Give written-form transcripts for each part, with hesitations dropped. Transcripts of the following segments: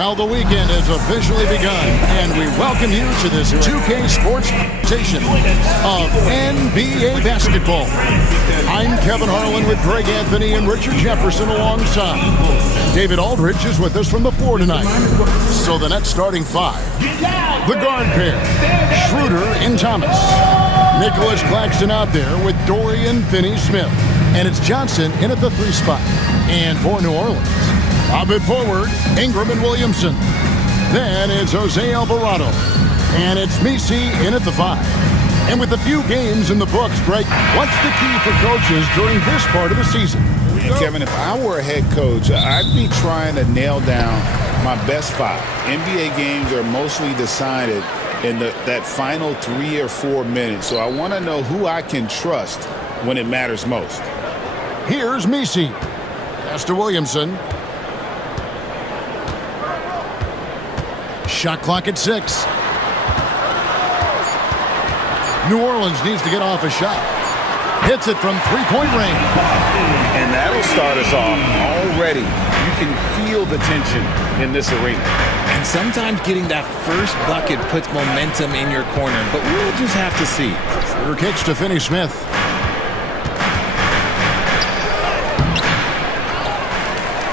Well, the weekend has officially begun, and we welcome you to this 2K Sports presentation of NBA basketball. I'm Kevin Harlan with Greg Anthony and Richard Jefferson alongside. David Aldridge is with us from the floor tonight. So the Nets starting five. The guard pair, Schroeder and Thomas. Nicholas Claxton out there with Dorian Finney-Smith. And it's Johnson in at the 3 spot. And for New Orleans, a bit forward, Ingram and Williamson. Then it's Jose Alvarado. And it's Messi in at the 5. And with a few games in the books, Greg, what's the key for coaches during this part of the season? Kevin, if I were a head coach, I'd be trying to nail down my best 5. NBA games are mostly decided in that final 3 or 4 minutes. So I want to know who I can trust when it matters most. Here's Messi. Pass to Williamson. Shot clock at 6. New Orleans needs to get off a shot. Hits it from three-point range. And that'll start us off already. You can feel the tension in this arena. And sometimes getting that first bucket puts momentum in your corner, but we'll just have to see. Schroeder kicks to Finney-Smith.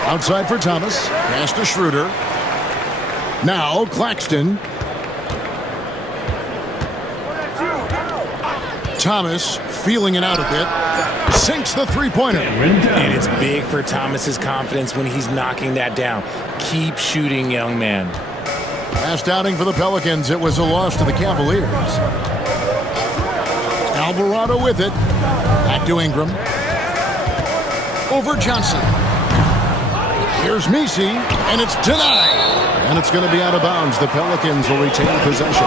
Outside for Thomas. Pass to Schroeder. Now Claxton. Thomas feeling it out a bit. Sinks the three-pointer. And it's big for Thomas's confidence when he's knocking that down. Keep shooting, young man. Last outing for the Pelicans. It was a loss to the Cavaliers. Alvarado with it. Back to Ingram. Over Johnson. Here's Messi, and it's denied. And it's going to be out of bounds. The Pelicans will retain possession.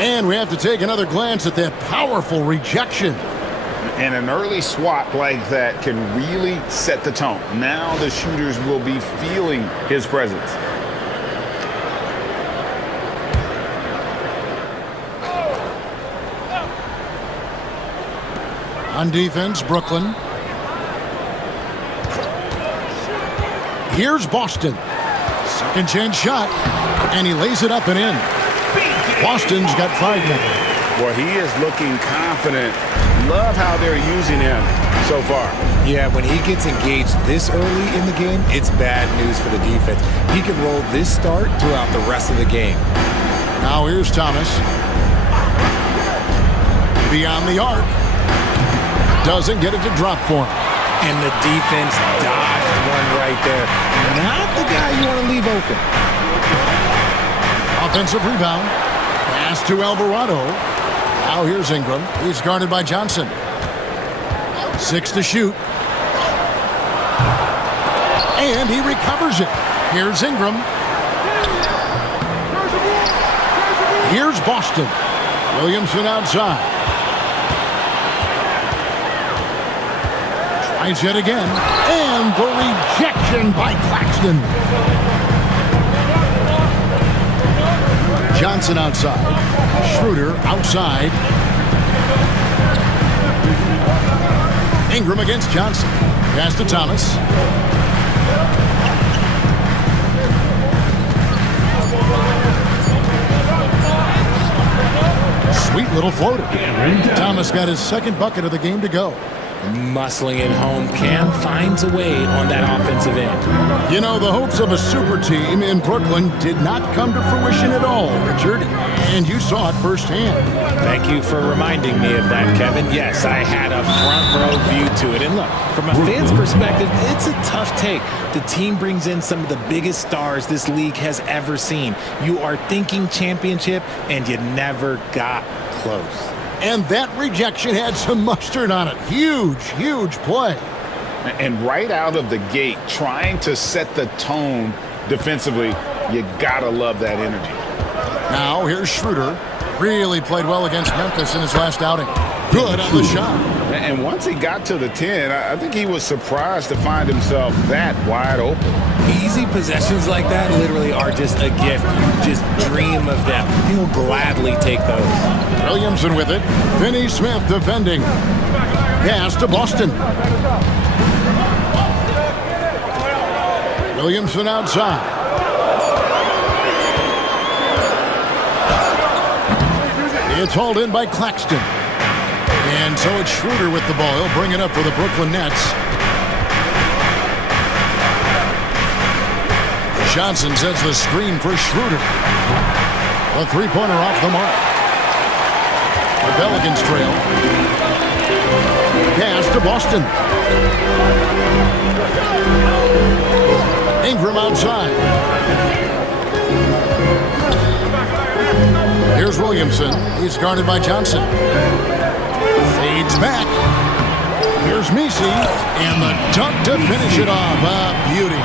And we have to take another glance at that powerful rejection. And an early swat like that can really set the tone. Now the shooters will be feeling his presence. On defense, Brooklyn. Here's Boston. Second chance shot. And he lays it up and in. Boston's got 5 more. Well, he is looking confident. Love how they're using him so far. Yeah, when he gets engaged this early in the game, it's bad news for the defense. He can roll this start throughout the rest of the game. Now here's Thomas. Beyond the arc. Doesn't get it to drop for him. And the defense dodged one right there. Not the guy you want to leave open. Offensive rebound. Pass to Alvarado. Now here's Ingram. He's guarded by Johnson. 6 to shoot. And he recovers it. Here's Ingram. Here's Boston. Williamson outside. Tries yet again. And the rejection by Claxton. Johnson outside. Schroeder outside. Ingram against Johnson. Pass to Thomas. Sweet little floater. Thomas got his second bucket of the game to go. Muscling it home, Cam finds a way on that offensive end. You know, the hopes of a super team in Brooklyn did not come to fruition at all, Richard. And you saw it firsthand. Thank you for reminding me of that, Kevin. Yes, I had a front row view to it. And look, from a fan's perspective, it's a tough take. The team brings in some of the biggest stars this league has ever seen. You are thinking championship, and you never got close. And that rejection had some mustard on it. Huge, huge play. And right out of the gate, trying to set the tone defensively, you gotta love that energy. Now here's Schroeder. Really played well against Memphis in his last outing. Good on the shot. And once he got to the 10, I think he was surprised to find himself that wide open. Easy possessions like that literally are just a gift. You just dream of them. He'll gladly take those. Williamson with it. Finney-Smith defending. Pass to Boston. Williamson outside. It's hauled in by Claxton. And so it's Schroeder with the ball. He'll bring it up for the Brooklyn Nets. Johnson sets the screen for Schroeder. A three-pointer off the mark. The Pelicans trail. Pass to Boston. Ingram outside. Here's Williamson. He's guarded by Johnson. Fades back. Here's Messi. And the dunk to finish it off. A beauty.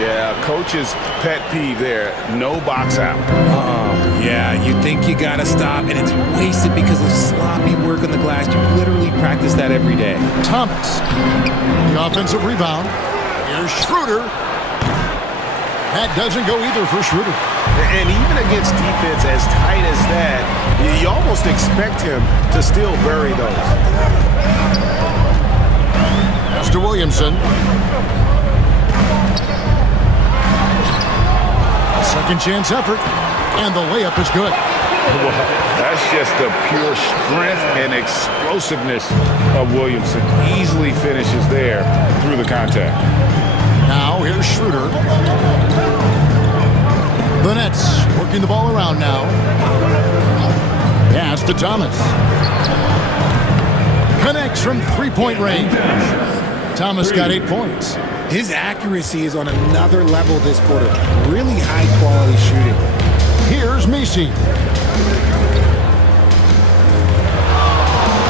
Yeah, coach's pet peeve there. No box out. Oh, yeah, you think you got to stop, and it's wasted because of sloppy work on the glass. You literally practice that every day. Thomas. The offensive rebound. Here's Schroeder. That doesn't go either for Schroeder. And even against defense as tight as that, you almost expect him to still bury those. Pass to Williamson. Second chance effort, and the layup is good. Well, that's just the pure strength and explosiveness of Williamson. Easily finishes there through the contact. Now here's Schroeder. The Nets working the ball around now. Pass to Thomas. Connects from three-point range. Thomas got 8 points. His accuracy is on another level this quarter. Really high-quality shooting. Here's Messi.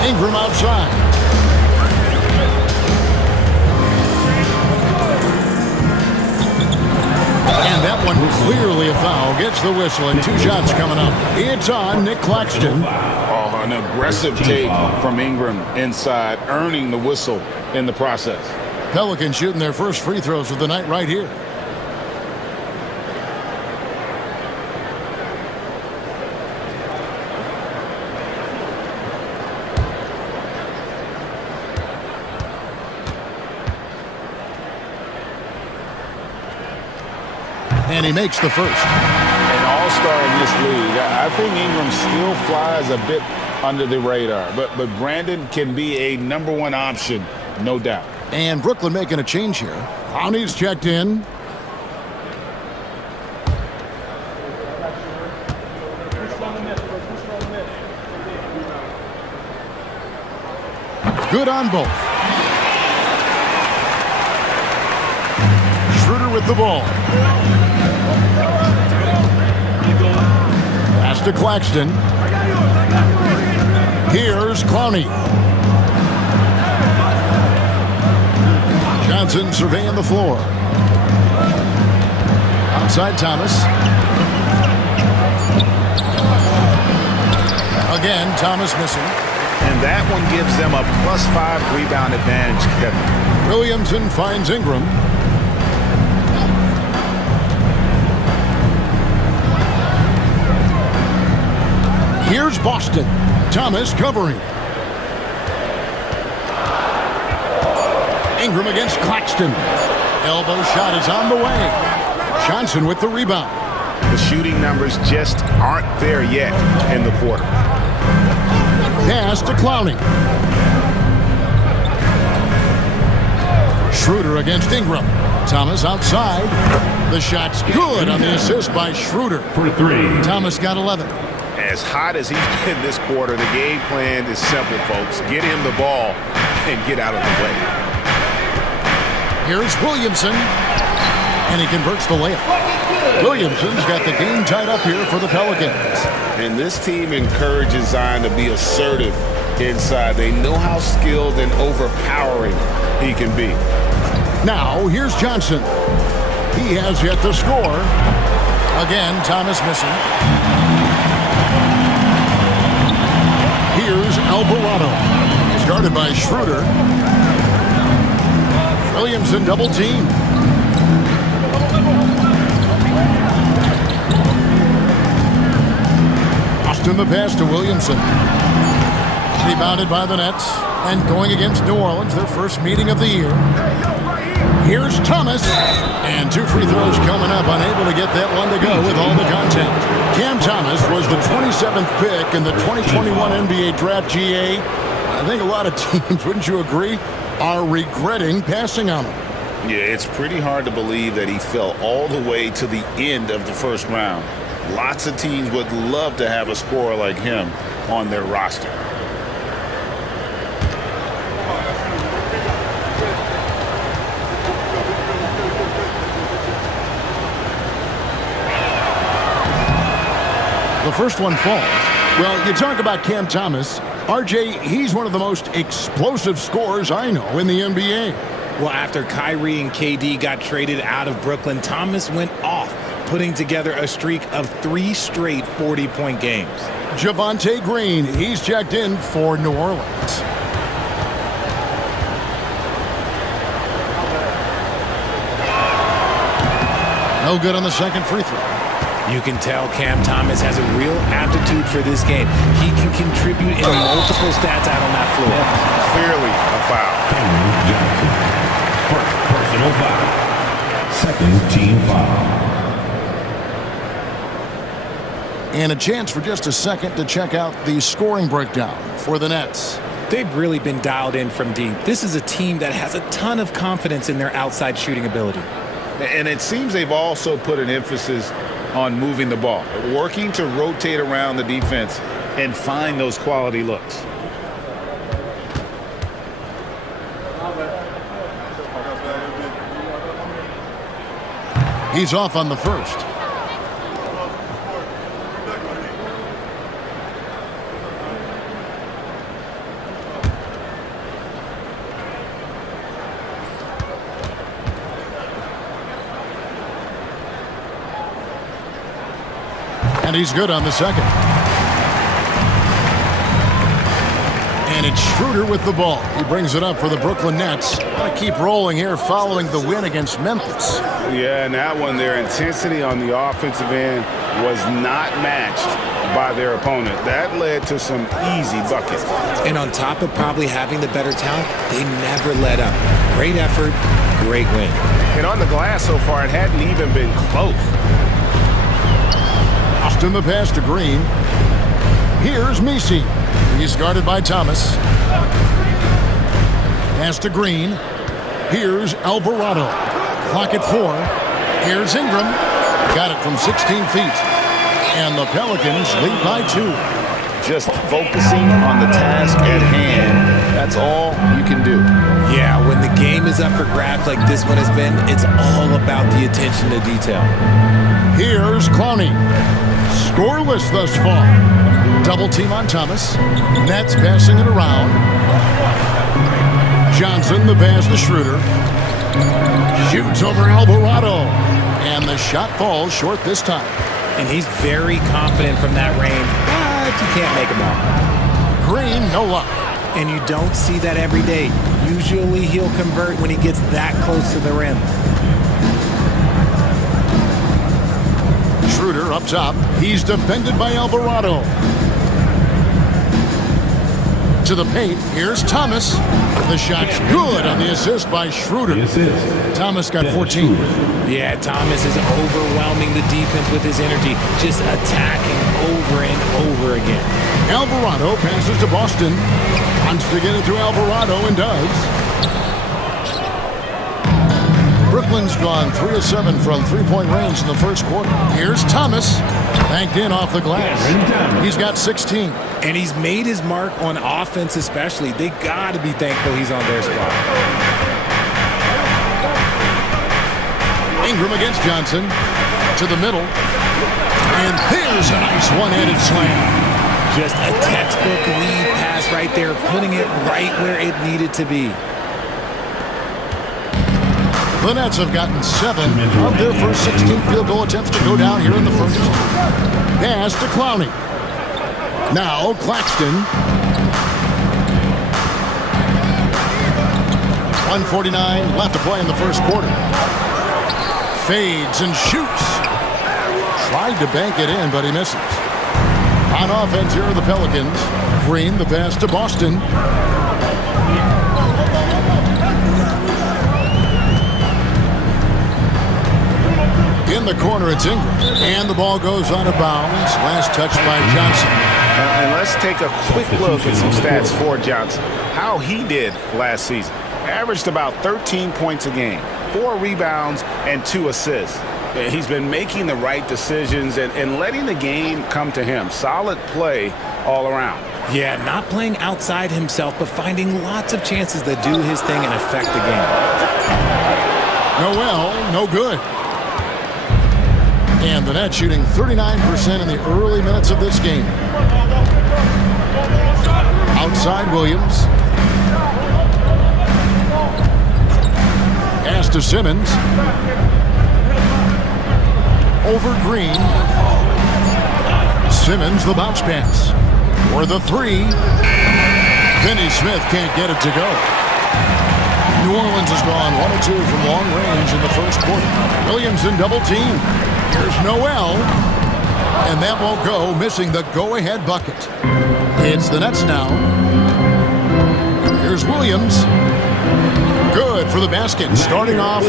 Ingram outside. And that one clearly a foul. Gets the whistle, and 2 shots coming up. It's on Nick Claxton. Oh, an aggressive take from Ingram inside, earning the whistle in the process. Pelicans shooting their first free throws of the night right here. And he makes the first. An all-star in this league. I think Ingram still flies a bit under the radar, but Brandon can be a #1 option, no doubt. And Brooklyn making a change here. Brownie's checked in. Good on both. Schroeder with the ball. Pass to Claxton. Here's Clowney. Johnson surveying the floor. Outside Thomas. Again, Thomas missing. And that one gives them a +5 rebound advantage, Kevin. Williamson finds Ingram. Here's Boston. Thomas covering. Ingram against Claxton. Elbow shot is on the way. Johnson with the rebound. The shooting numbers just aren't there yet in the quarter. Pass to Clowney. Schroeder against Ingram. Thomas outside. The shot's good on the assist by Schroeder. For 3. Thomas got 11. As hot as he's been this quarter, the game plan is simple, folks. Get him the ball and get out of the way. Here's Williamson, and he converts the layup. Williamson's got the game tied up here for the Pelicans. And this team encourages Zion to be assertive inside. They know how skilled and overpowering he can be. Now, here's Johnson. He has yet to score. Again, Thomas missing. Here's Alvarado. He's guarded by Schroeder. Williamson double team. Austin the pass to Williamson. Rebounded by the Nets. And going against New Orleans, their first meeting of the year. Here's Thomas. And 2 free throws coming up. Unable to get that one to go with all the contact. Cam Thomas was the 27th pick in the 2021 NBA Draft GA. I think a lot of teams, wouldn't you agree, are regretting passing on him. Yeah, it's pretty hard to believe that he fell all the way to the end of the first round. Lots of teams would love to have a scorer like him on their roster. The first one falls. Well, you talk about Cam Thomas. RJ, he's one of the most explosive scorers I know in the NBA. Well, after Kyrie and KD got traded out of Brooklyn, Thomas went off, putting together a streak of 3 straight 40-point games. Javonte Green, he's checked in for New Orleans. No good on the second free throw. You can tell Cam Thomas has a real aptitude for this game. He can contribute in multiple stats out on that floor. Clearly a foul. First personal foul. Second team foul. And a chance for just a second to check out the scoring breakdown for the Nets. They've really been dialed in from deep. This is a team that has a ton of confidence in their outside shooting ability. And it seems they've also put an emphasis on moving the ball, working to rotate around the defense and find those quality looks. He's off on the first. And he's good on the second. And it's Schroeder with the ball. He brings it up for the Brooklyn Nets. Want to keep rolling here following the win against Memphis. Yeah, and that one, their intensity on the offensive end was not matched by their opponent. That led to some easy buckets. And on top of probably having the better talent, they never let up. Great effort, great win. And on the glass so far, it hadn't even been close. Austin the pass to Green. Here's Messi. He's guarded by Thomas. Pass to Green. Here's Alvarado. Clock at 4. Here's Ingram. Got it from 16 feet. And the Pelicans lead by 2. Just focusing on the task at hand. That's all you can do. Yeah, when the game is up for grabs like this one has been, it's all about the attention to detail. Here's Clowney. Scoreless thus far. Double team on Thomas. Nets passing it around. Johnson, the pass to Schroeder. Shoots over Alvarado. And the shot falls short this time. And he's very confident from that range, but you can't make him all. Green, no luck. And you don't see that every day. Usually he'll convert when he gets that close to the rim. Schroeder up top. He's defended by Alvarado. To the paint. Here's Thomas. The shot's good on the assist by Schroeder. Thomas got 14. Yeah, Thomas is overwhelming the defense with his energy, just attacking over and over again. Alvarado passes to Boston. Wants to get it to Alvarado and does. Brooklyn's gone 3 of 7 from three-point range in the first quarter. Here's Thomas. Banked in off the glass. He's got 16. And he's made his mark on offense especially. They got to be thankful he's on their squad. Ingram against Johnson. To the middle. And there's a nice one-handed slam. Just a textbook lead pass right there, putting it right where it needed to be. The Nets have gotten 7 of their first 16 field goal attempts to go down here in the first. Pass to Clowney. Now Claxton. 1:49 left to play in the first quarter. Fades and shoots. Tried to bank it in, but he misses. On offense, here are the Pelicans. Green, the pass to Boston. In the corner, it's Ingram. And the ball goes out of bounds. Last touch by Johnson. And let's take a quick look at some stats for Johnson. How he did last season. Averaged about 13 points a game, 4 rebounds, and 2 assists. He's been making the right decisions and letting the game come to him. Solid play all around. Yeah, not playing outside himself, but finding lots of chances to do his thing and affect the game. Noel, no good. And the Nets shooting 39% in the early minutes of this game. Outside Williams. Pass to Simmons. Over Green. Simmons, the bounce pass. For the 3. Finney Smith can't get it to go. New Orleans has gone 1 of 2 from long range in the first quarter. Williamson double team. Here's Noel. And that won't go, missing the go-ahead bucket. It's the Nets now. Here's Williams. Good for the basket. Starting off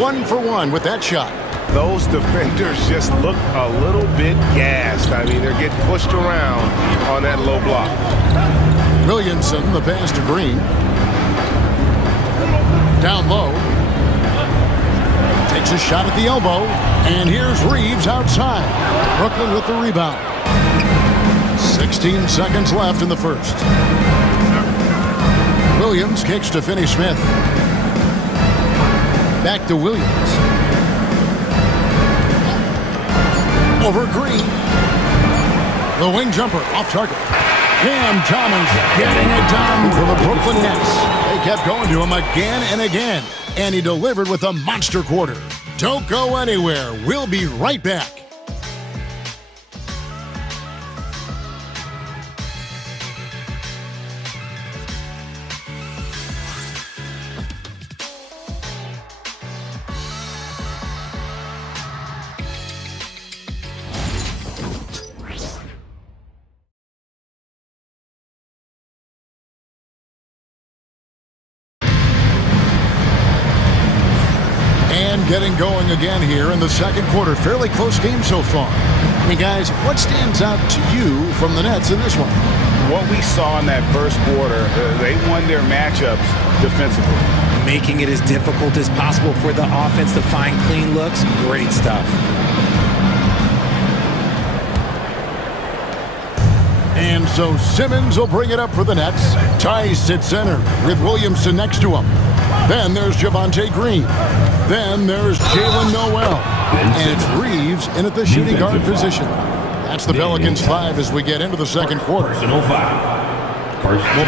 1 for 1 with that shot. Those defenders just look a little bit gassed. I mean, they're getting pushed around on that low block. Williamson, the pass to Green. Down low. Takes a shot at the elbow. And here's Reeves outside. Brooklyn with the rebound. 16 seconds left in the first. Williams kicks to Finney Smith. Back to Williams. Over Green. The wing jumper off target. Cam Thomas getting it done for the Brooklyn Nets. They kept going to him again and again, and he delivered with a monster quarter. Don't go anywhere. We'll be right back. Getting going again here in the second quarter. Fairly close game so far. I mean, guys, what stands out to you from the Nets in this one? What we saw in that first quarter, they won their matchups defensively. Making it as difficult as possible for the offense to find clean looks. Great stuff. And so Simmons will bring it up for the Nets. Tice at center with Williamson next to him. Then there's Javonte Green. Then there's Jalen Noel. And it's Reeves in at the shooting guard position. That's the Pelicans 5 as we get into the second quarter. Well,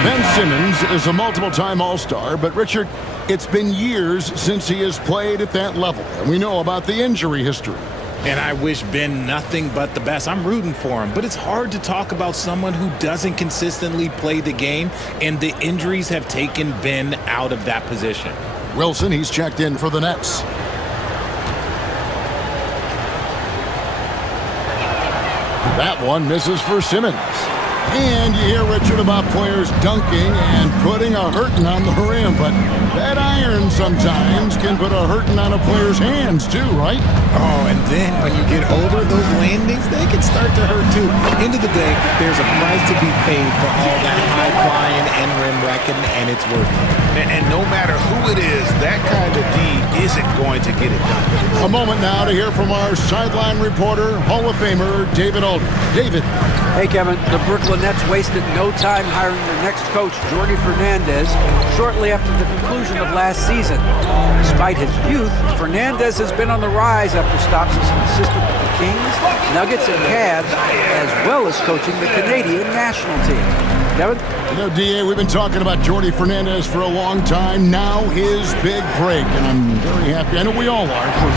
Ben Simmons is a multiple-time All-Star, but Richard, it's been years since he has played at that level. And we know about the injury history. And I wish Ben nothing but the best. I'm rooting for him. But it's hard to talk about someone who doesn't consistently play the game, and the injuries have taken Ben out of that position. Wilson, he's checked in for the Nets. That one misses for Simmons. And you hear, Richard, about players dunking and putting a hurting on the rim, but that iron sometimes can put a hurting on a player's hands too, right? Oh, and then when you get over those landings, they can start to hurt too. End of the day, there's a price to be paid for all that high flying and rim wrecking, and it's worth it. And no matter who it is, that kind of deed isn't going to get it done. A moment now to hear from our sideline reporter, Hall of Famer David Aldridge. David. Hey, Kevin. The Brooklyn Nets wasted no time hiring their next coach, Jordi Fernandez, shortly after the conclusion of last season. Despite his youth, Fernandez has been on the rise after stops as an assistant with the Kings, Nuggets, and Cavs, as well as coaching the Canadian national team. Kevin? You know, D.A., we've been talking about Jordi Fernandez for a long time. Now his big break, and I'm very happy. I know we all are for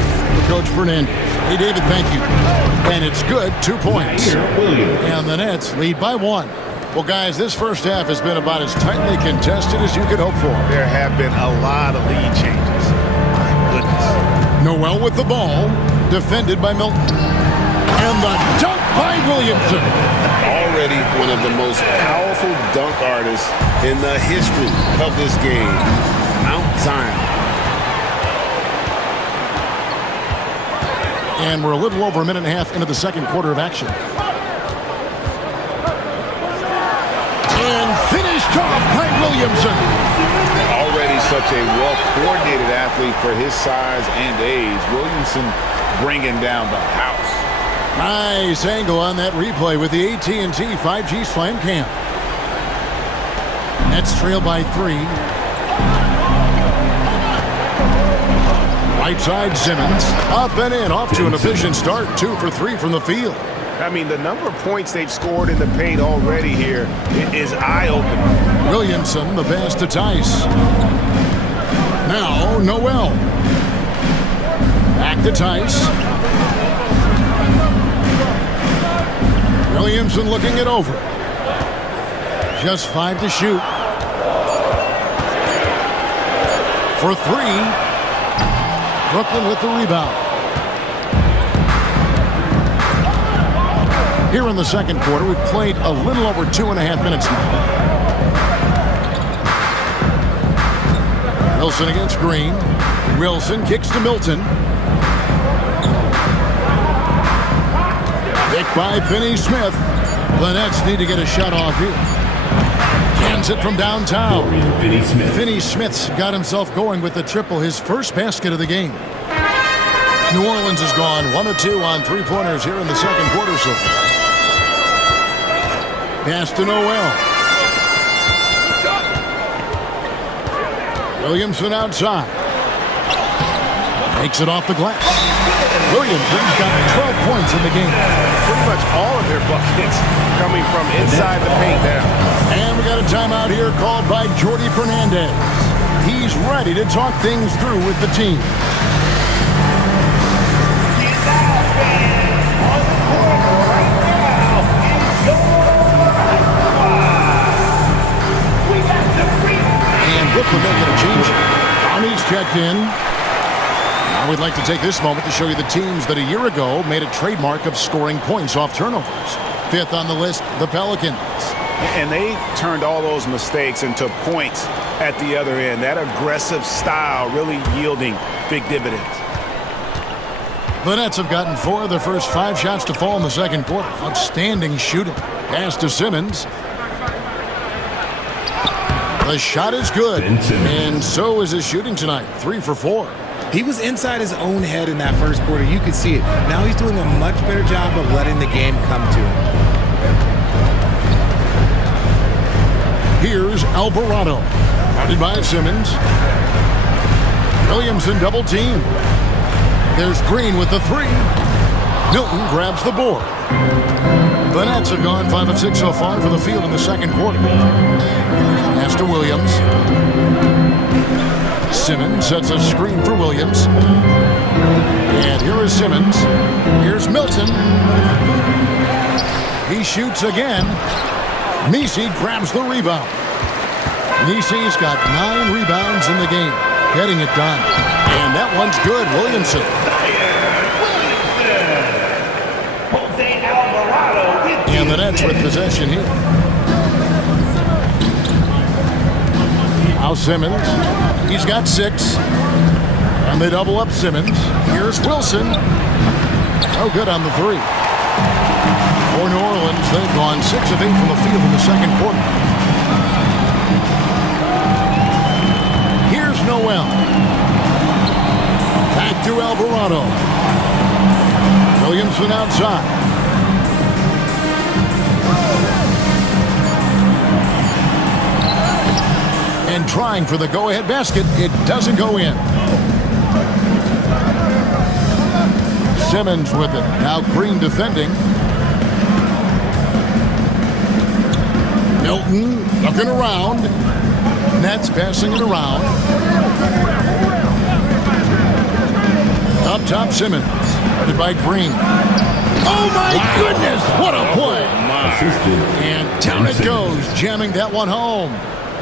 Coach Fernandez. Hey, David, thank you. And it's good, 2 points. And the Nets lead by 1. Well, guys, this first half has been about as tightly contested as you could hope for. There have been a lot of lead changes. My goodness. Noel with the ball, defended by Milton. And the dunk by Williamson. Already one of the most powerful dunk artists in the history of this game. Mount Zion. And we're a little over a minute and a half into the second quarter of action. And finished off by Williamson. Already such a well-coordinated athlete for his size and age. Williamson bringing down the house. Nice angle on that replay with the AT&T 5G Slam Cam. Nets trail by 3. Right side, Simmons. Up and in, off to an efficient start. 2 for 3 from the field. I mean, the number of points they've scored in the paint already here is eye-opening. Williamson, the pass to Tice. Now, Noel. Back to Tice. Williamson looking it over. Just 5 to shoot. For 3. Brooklyn with the rebound. Here in the second quarter, we've played a little over 2.5 minutes now. Wilson against Green. Wilson kicks to Milton. Picked by Finney-Smith. The Nets need to get a shot off here. Cans it from downtown. Finney-Smith's got himself going with the triple, his first basket of the game. New Orleans has gone 1 of 2 on 3-pointers here in the second quarter so far. Pass to Noel. Williamson outside. Takes it off the glass. Williamson's got 12 points in the game. Pretty much all of their buckets coming from inside the paint now. And we got a timeout here called by Jordi Fernandez. He's ready to talk things through with the team. And Brooklyn making a change. Army's checked in. Now we'd like to take this moment to show you the teams that a year ago made a trademark of scoring points off turnovers. 5th on the list, the Pelicans. And they turned all those mistakes into points at the other end. That aggressive style really yielding big dividends. The Nets have gotten 4 of their first 5 shots to fall in the second quarter. Outstanding shooting. Pass to Simmons. The shot is good. And so is his shooting tonight. 3 for 4. He was inside his own head in that first quarter. You could see it. Now he's doing a much better job of letting the game come to him. Here's Alvarado. Guarded by Simmons. Williamson double team. There's Green with the 3. Milton grabs the board. The Nets have gone 5 of 6 so far from the field in the second quarter. Pass to Williams. Simmons sets a screen for Williams. And here is Simmons. Here's Milton. He shoots again. Nisi grabs the rebound. Nisi's got 9 rebounds in the game. Getting it done. And that one's good. Williamson. And the Nets with possession here. Now Simmons. He's got 6. And they double up Simmons. Here's Wilson. Oh, good on the 3. For New Orleans, they've gone 6 of 8 from the field in the second quarter. Here's Noel. Back to Alvarado. Williamson outside. And trying for the go-ahead basket. It doesn't go in. Simmons with it. Now Green defending. Milton looking around. Nets passing it around. Up top, Simmons. Guarded by Green. Oh, my goodness. What a play. And down it goes, jamming that one home.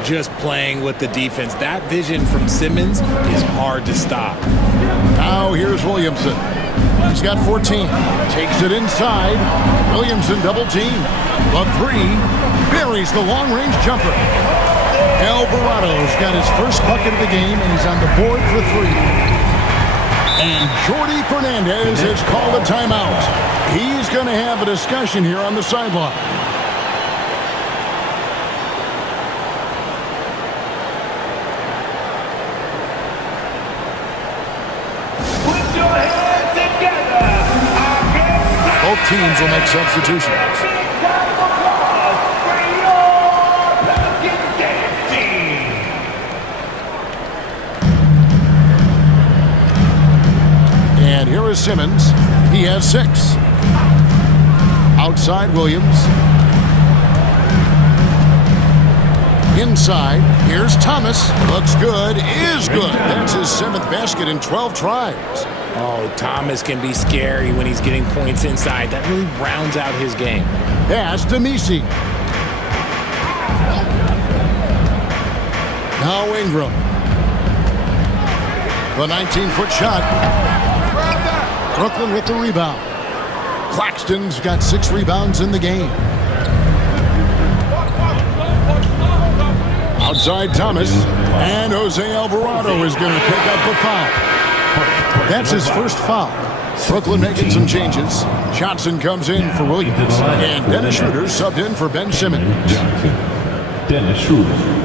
Just playing with the defense. That vision from Simmons is hard to stop. Now here's Williamson. He's got 14. Takes it inside. Williamson double team. The 3. Buries the long-range jumper. Alvarado's got his first bucket of the game, and he's on the board for 3. And Jordi Fernandez has called a timeout. He's going to have a discussion here on the sideline. Put your hands together. Both teams will make substitutions. And here is Simmons. He has 6. Outside Williams. Inside, here's Thomas. Looks good, is good. That's his 7th basket in 12 tries. Oh, Thomas can be scary when he's getting points inside. That really rounds out his game. Pass to Misi. Now Ingram. The 19-foot shot. Brooklyn with the rebound. Claxton's got 6 rebounds in the game. Outside Thomas. And Jose Alvarado is going to pick up the foul. That's his first foul. Brooklyn making some changes. Johnson comes in for Williams. And Dennis Schroeder subbed in for Ben Simmons. Dennis Schroeder.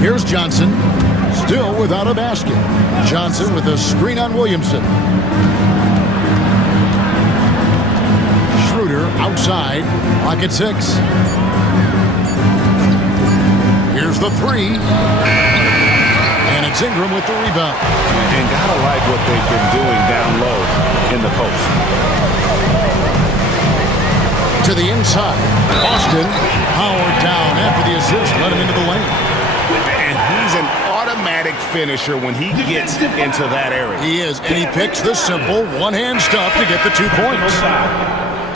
Here's Johnson, still without a basket. Johnson with a screen on Williamson. Schroeder outside, pocket 6. Here's the 3. And it's Ingram with the rebound. And gotta like what they've been doing down low in the post. To the inside. Austin, powered down after the assist, let him into the lane. And he's an automatic finisher when he gets into that area. He is, and he picks the simple one-hand stuff to get the 2 points.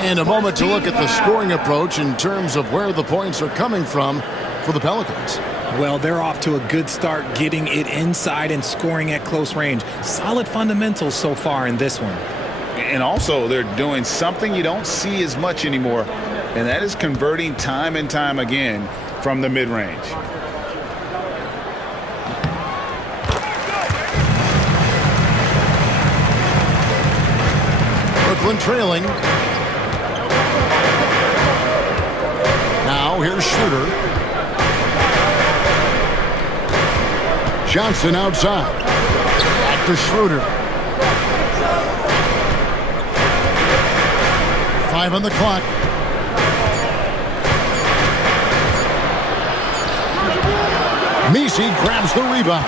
And a moment to look at the scoring approach in terms of where the points are coming from for the Pelicans. Well, they're off to a good start getting it inside and scoring at close range. Solid fundamentals so far in this one. And also, they're doing something you don't see as much anymore, and that is converting time and time again from the mid-range. Brooklyn trailing. Now here's Schroeder. Johnson outside. Back to Schroeder. 5 on the clock. Misi grabs the rebound.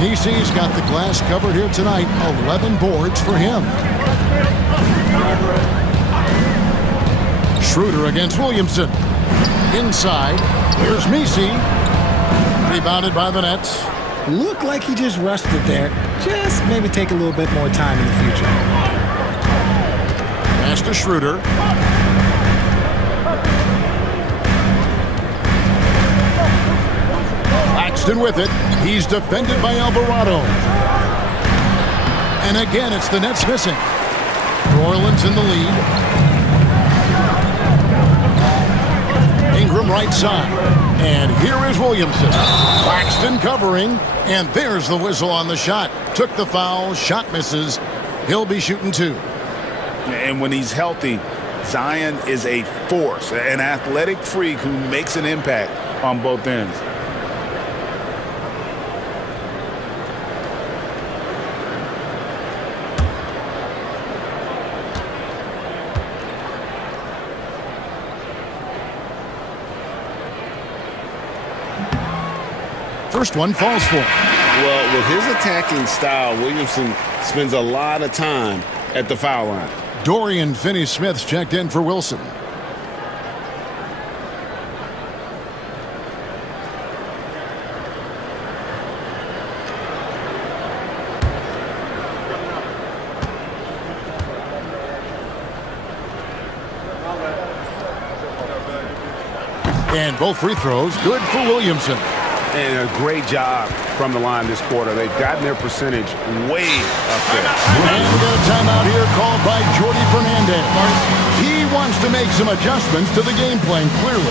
Misi's got the glass covered here tonight. 11 boards for him. Schroeder against Williamson. Inside. Here's Misi. Rebounded by the Nets. Looked like he just rushed it there. Just maybe take a little bit more time in the future. Pass to Schroeder. Claxton with it. He's defended by Alvarado. And again, it's the Nets missing. New Orleans in the lead. Ingram right side. And here is Williamson. Claxton covering. And there's the whistle on the shot. Took the foul. Shot misses. He'll be shooting 2. And when he's healthy, Zion is a force, an athletic freak who makes an impact on both ends. First one falls for him. Well, with his attacking style, Williamson spends a lot of time at the foul line. Dorian Finney-Smith's checked in for Wilson. And both free throws good for Williamson. And a great job from the line this quarter. They've gotten their percentage way up there. And we got a timeout here called by Jordi Fernandez. He wants to make some adjustments to the game plan, clearly.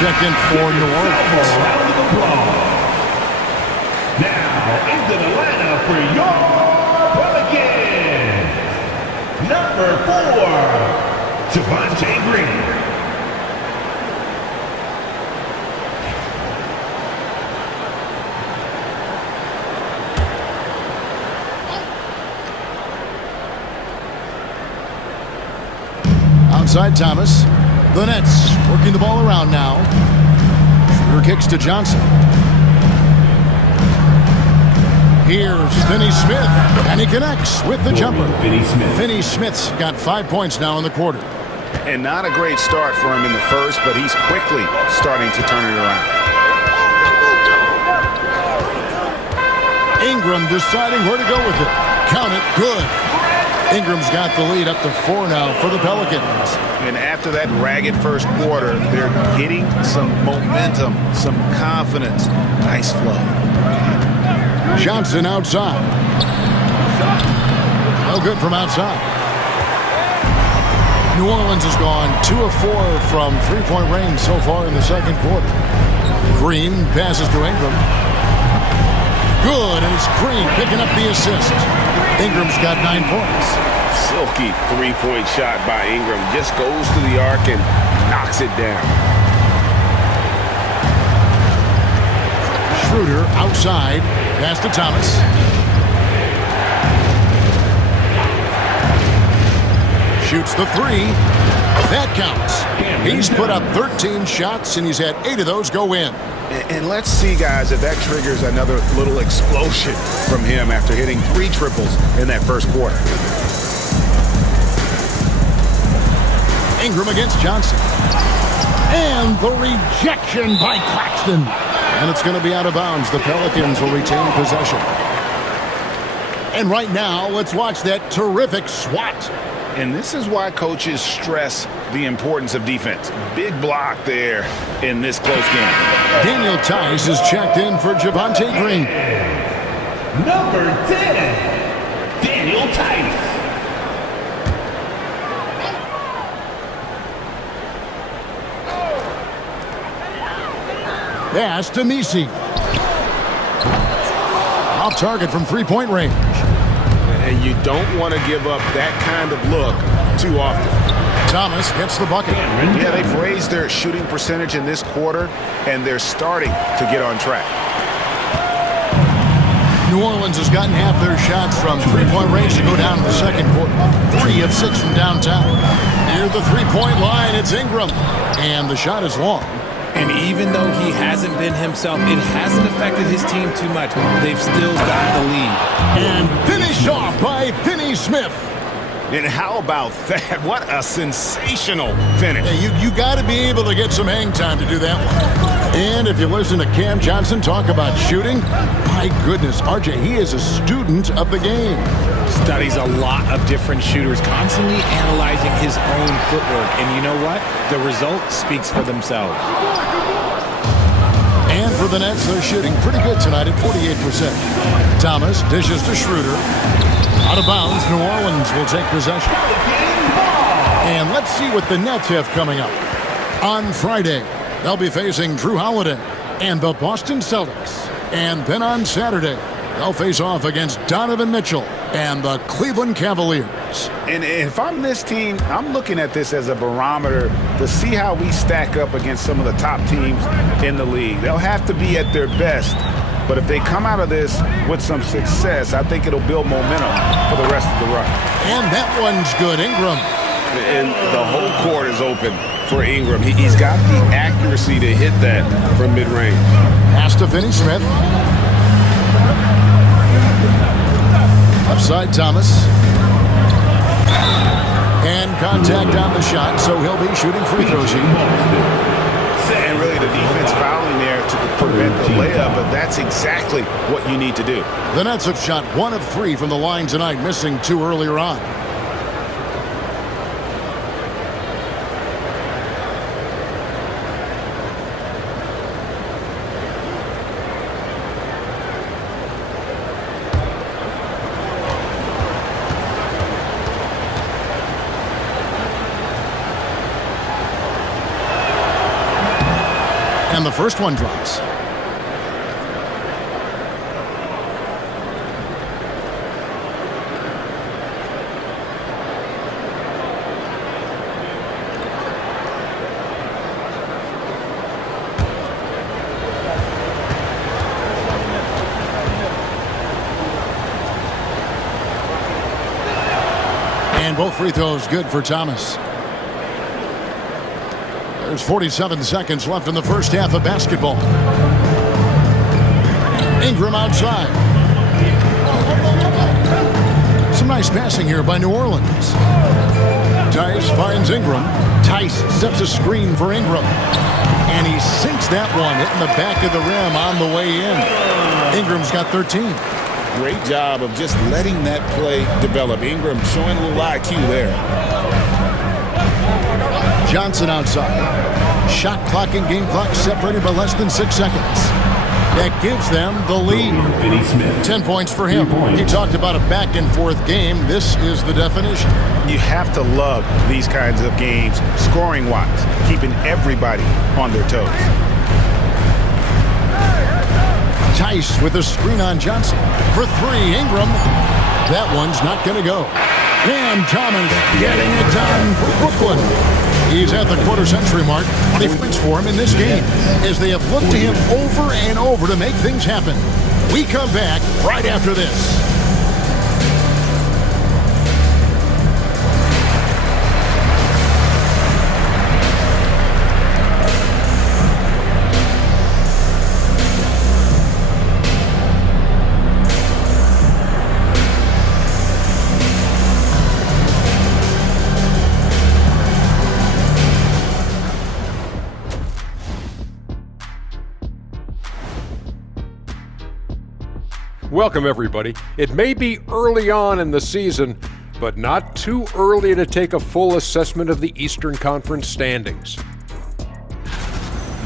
checked in for New Orleans. Now into the lineup for York Pelicans. Number 4, Javonte Green. Outside Thomas. The Nets working the ball around now. Schroeder kicks to Johnson. Here's Finney Smith, and he connects with the jumper. Finney Smith's got 5 points now in the quarter. And not a great start for him in the first, but he's quickly starting to turn it around. Ingram deciding where to go with it. Count it, good. Ingram's got the lead up to 4 now for the Pelicans. And after that ragged first quarter, they're getting some momentum, some confidence. Nice flow. Johnson outside. No good from outside. New Orleans has gone 2 of 4 from three-point range so far in the second quarter. Green passes to Ingram. Good, and it's Green picking up the assist. Ingram's got 9 points. Silky three-point shot by Ingram. Just goes to the arc and knocks it down. Schroeder outside. Pass to Thomas. Shoots the 3. That counts. He's put up 13 shots, and he's had 8 of those go in. And let's see, guys, if that triggers another little explosion from him after hitting 3 triples in that first quarter. Ingram against Johnson. And the rejection by Claxton. And it's going to be out of bounds. The Pelicans will retain possession. And right now, let's watch that terrific swat. And this is why coaches stress the importance of defense. Big block there in this close game. Daniel Tice is checked in for Javonte Green. Number 10, Daniel Tice. Pass to Misi. Off target from three-point range. And you don't want to give up that kind of look too often. Thomas gets the bucket. Yeah, they've raised their shooting percentage in this quarter, and they're starting to get on track. New Orleans has gotten half their shots from three-point range to go down in the second quarter. 3 of 6 from downtown. Near the three-point line, it's Ingram. And the shot is long. And even though he hasn't been himself, it hasn't affected his team too much. They've still got the lead. And finished off by Finney Smith. And how about that? What a sensational finish. Hey, you got to be able to get some hang time to do that one. And if you listen to Cam Johnson talk about shooting, my goodness, RJ, he is a student of the game. Studies a lot of different shooters, constantly analyzing his own footwork. And you know what? The result speaks for themselves. And for the Nets, they're shooting pretty good tonight at 48%. Thomas dishes to Schroeder. Out of bounds, New Orleans will take possession. And let's see what the Nets have coming up. On Friday, they'll be facing Drew Holiday and the Boston Celtics. And then on Saturday, they'll face off against Donovan Mitchell and the Cleveland Cavaliers. And if I'm this team, I'm looking at this as a barometer to see how we stack up against some of the top teams in the league. They'll have to be at their best. But if they come out of this with some success, I think it'll build momentum for the rest of the run. And that one's good, Ingram. And the whole court is open for Ingram. He's got the accuracy to hit that from mid-range. Pass to Finney Smith. Upside Thomas. And contact on the shot, so he'll be shooting free throws here. And really the defense fouling there to prevent the layup, but that's exactly what you need to do. The Nets have shot 1 of 3 from the line tonight, missing 2 earlier on. And the first one drops. And both free throws good for Thomas. There's 47 seconds left in the first half of basketball. Ingram outside. Some nice passing here by New Orleans. Tice finds Ingram. Tice sets a screen for Ingram. And he sinks that one, hitting the back of the rim on the way in. Ingram's got 13. Great job of just letting that play develop. Ingram showing a little IQ there. Johnson outside. Shot clock and game clock separated by less than 6 seconds. That gives them the lead. 10 points for him. He talked about a back and forth game. This is the definition. You have to love these kinds of games, scoring-wise, keeping everybody on their toes. Tice with a screen on Johnson. For three, Ingram. That one's not going to go. Cam Thomas getting it done for Brooklyn. He's at the quarter-century mark. 20 points for him in this game as they have looked to him over and over to make things happen. We come back right after this. Welcome, everybody. It may be early on in the season, but not too early to take a full assessment of the Eastern Conference standings.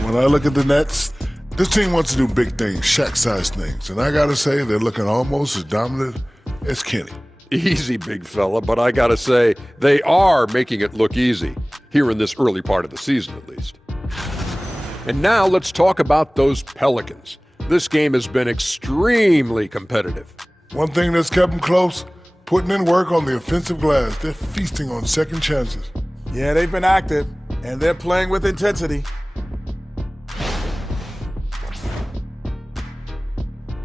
When I look at the Nets, this team wants to do big things, Shaq-sized things, and I gotta say they're looking almost as dominant as Kenny. Easy, big fella, but I gotta say, they are making it look easy, here in this early part of the season at least. And now let's talk about those Pelicans. This game has been extremely competitive. One thing that's kept them close, putting in work on the offensive glass. They're feasting on second chances. Yeah, they've been active, and they're playing with intensity.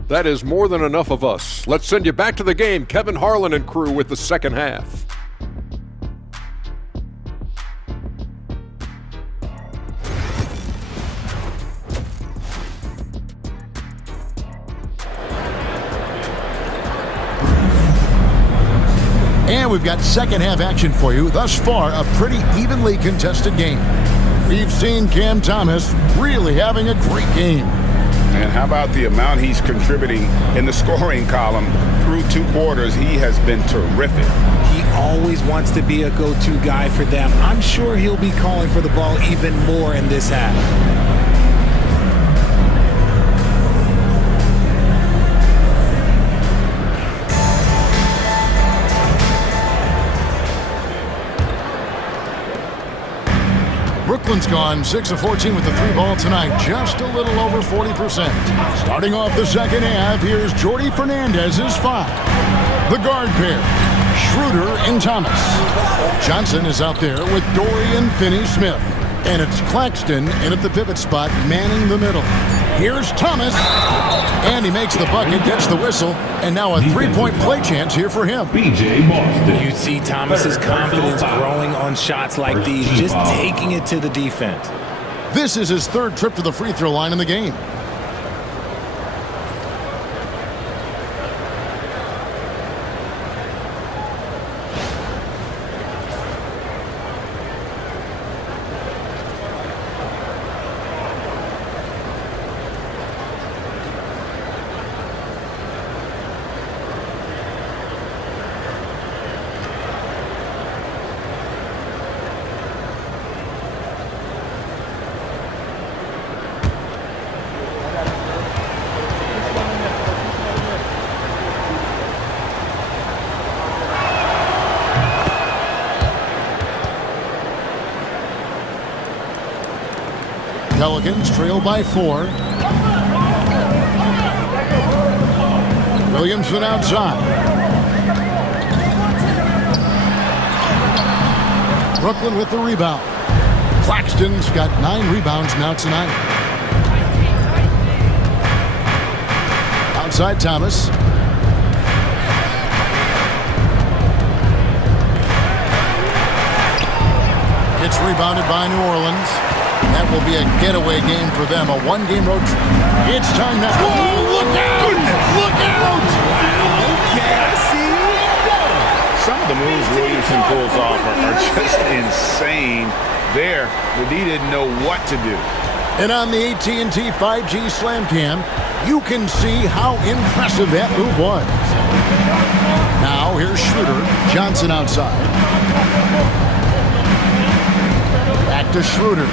That is more than enough of us. Let's send you back to the game, Kevin Harlan and crew with the second half. And we've got second half action for you. Thus far, a pretty evenly contested game. We've seen Cam Thomas really having a great game. And how about the amount he's contributing in the scoring column through 2 quarters? He has been terrific. He always wants to be a go-to guy for them. I'm sure he'll be calling for the ball even more in this half. Brooklyn's gone 6 of 14 with the 3 ball tonight, just a little over 40%. Starting off the second half, here's Jordy Fernandez's 5. The guard pair, Schroeder and Thomas. Johnson is out there with Dorian Finney-Smith. And it's Claxton in at the pivot spot, manning the middle. Here's Thomas, and he makes the bucket, gets the whistle, and now a 3-point play chance here for him. BJ Boston. You see Thomas's confidence growing on shots like these, just taking it to the defense. This is his 3rd trip to the free throw line in the game. Pelicans trail by 4. Williamson outside. Brooklyn with the rebound. Claxton's got 9 rebounds now tonight. Outside Thomas. It's rebounded by New Orleans. That will be a getaway game for them, a 1-game road trip. It's time now. Whoa, look out! Look out! Okay, I see you. Some of the moves Williamson pulls off are just insane there, but he didn't know what to do. And on the AT&T 5G Slam Cam, you can see how impressive that move was. Now here's Schroeder. Johnson outside. Back to Schroeder.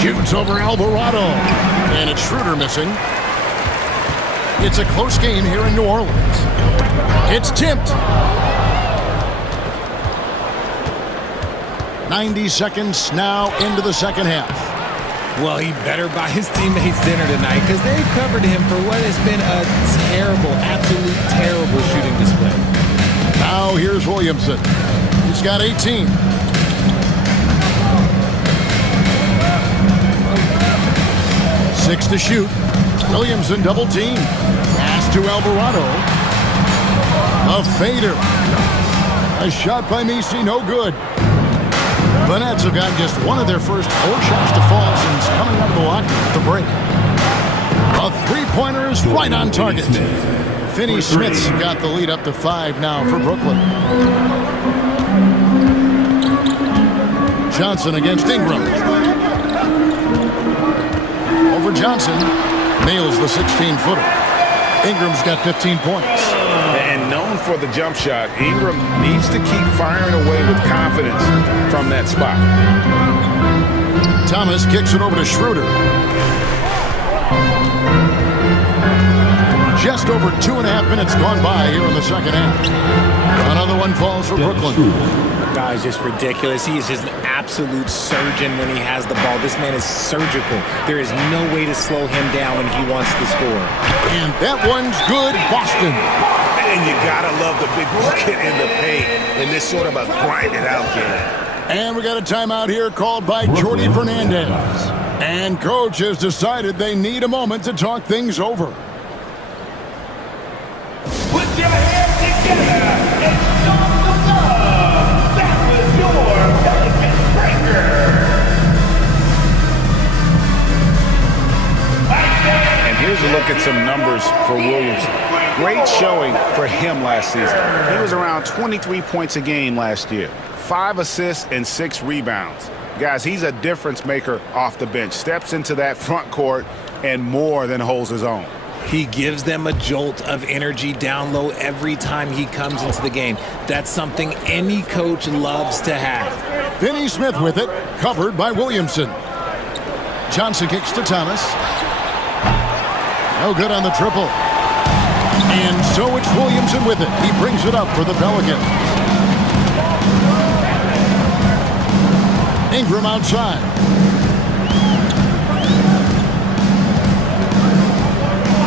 Shoots over Alvarado. And it's Schroeder missing. It's a close game here in New Orleans. It's tipped. 90 seconds now into the second half. Well, he better buy his teammates dinner tonight because they've covered him for what has been a terrible, absolute terrible shooting display. Now here's Williamson. He's got 18. Six to shoot. Williamson double team. Pass to Alvarado. A fader. A shot by Messi, no good. The Nets have gotten just one of their first 4 shots to fall since coming out of the locker at the break. A three-pointer is right on target. Finney Smith's got the lead up to 5 now for Brooklyn. Johnson against Ingram. Over Johnson. Nails the 16-footer. Ingram's got 15 points. And known for the jump shot, Ingram needs to keep firing away with confidence from that spot. Thomas kicks it over to Schroeder. Just over 2.5 minutes gone by here in the second half. Another one falls for Brooklyn. Guy's just ridiculous. He is just an absolute surgeon when he has the ball. This man is surgical. There is no way to slow him down when he wants to score. And that one's good, Boston. And you gotta love the big bucket in the paint in this sort of a grinded out game. And we got a timeout here called by Jordi Fernandez. And coach has decided they need a moment to talk things over. Put your hands together and show some love. That was your Pelican Breaker. And here's a look at some numbers for Williamson. Great showing for him last season. He was around 23 points a game last year. 5 assists and 6 rebounds. Guys, he's a difference maker off the bench. Steps into that front court and more than holds his own. He gives them a jolt of energy down low every time he comes into the game. That's something any coach loves to have. Finney Smith with it, covered by Williamson. Johnson kicks to Thomas. No good on the triple. And so it's Williamson with it. He brings it up for the Pelicans. Ingram outside.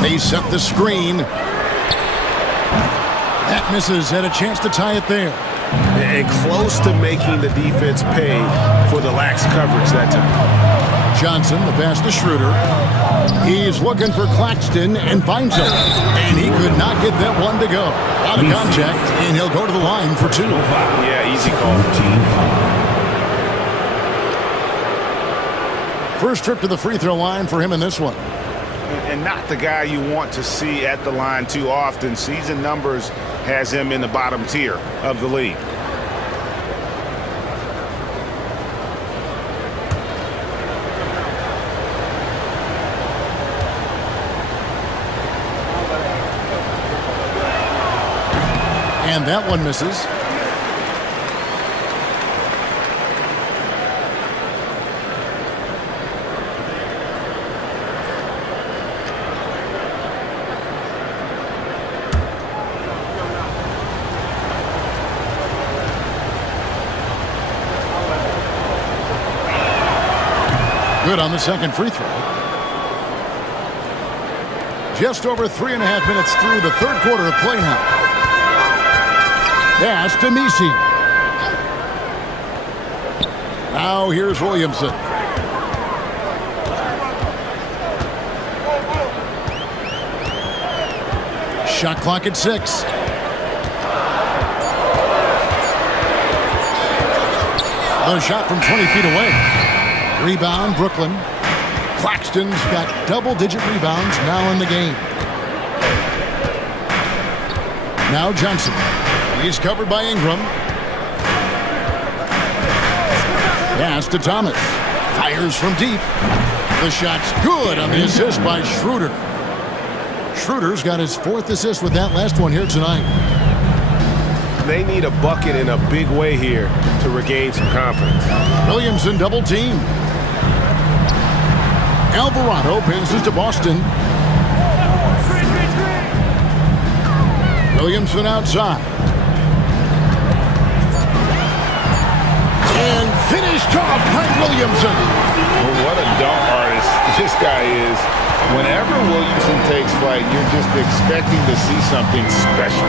They set the screen. That misses. Had a chance to tie it there. And close to making the defense pay for the lax coverage that time. Johnson, the pass to Schroeder. He's looking for Claxton and finds him. And he could not get that one to go. Out of contact, and he'll go to the line for 2. Yeah, easy call. First trip to the free throw line for him in this one. And not the guy you want to see at the line too often. Season numbers has him in the bottom tier of the league. And that one misses. Good on the second free throw. Just over 3.5 minutes through the third quarter of play now. Pass to Misi. Now here's Williamson. Shot clock at 6. The shot from 20 feet away. Rebound, Brooklyn. Claxton's got double-digit rebounds now in the game. Now Johnson. He's covered by Ingram. Pass to Thomas. Fires from deep. The shot's good on the assist by Schroeder. Schroeder's got his 4th assist with that last one here tonight. They need a bucket in a big way here to regain some confidence. Williamson double team. Alvarado passes to Boston. Williamson outside. And finished off by Williamson. Well, what a dunk artist this guy is. Whenever Williamson takes flight, you're just expecting to see something special.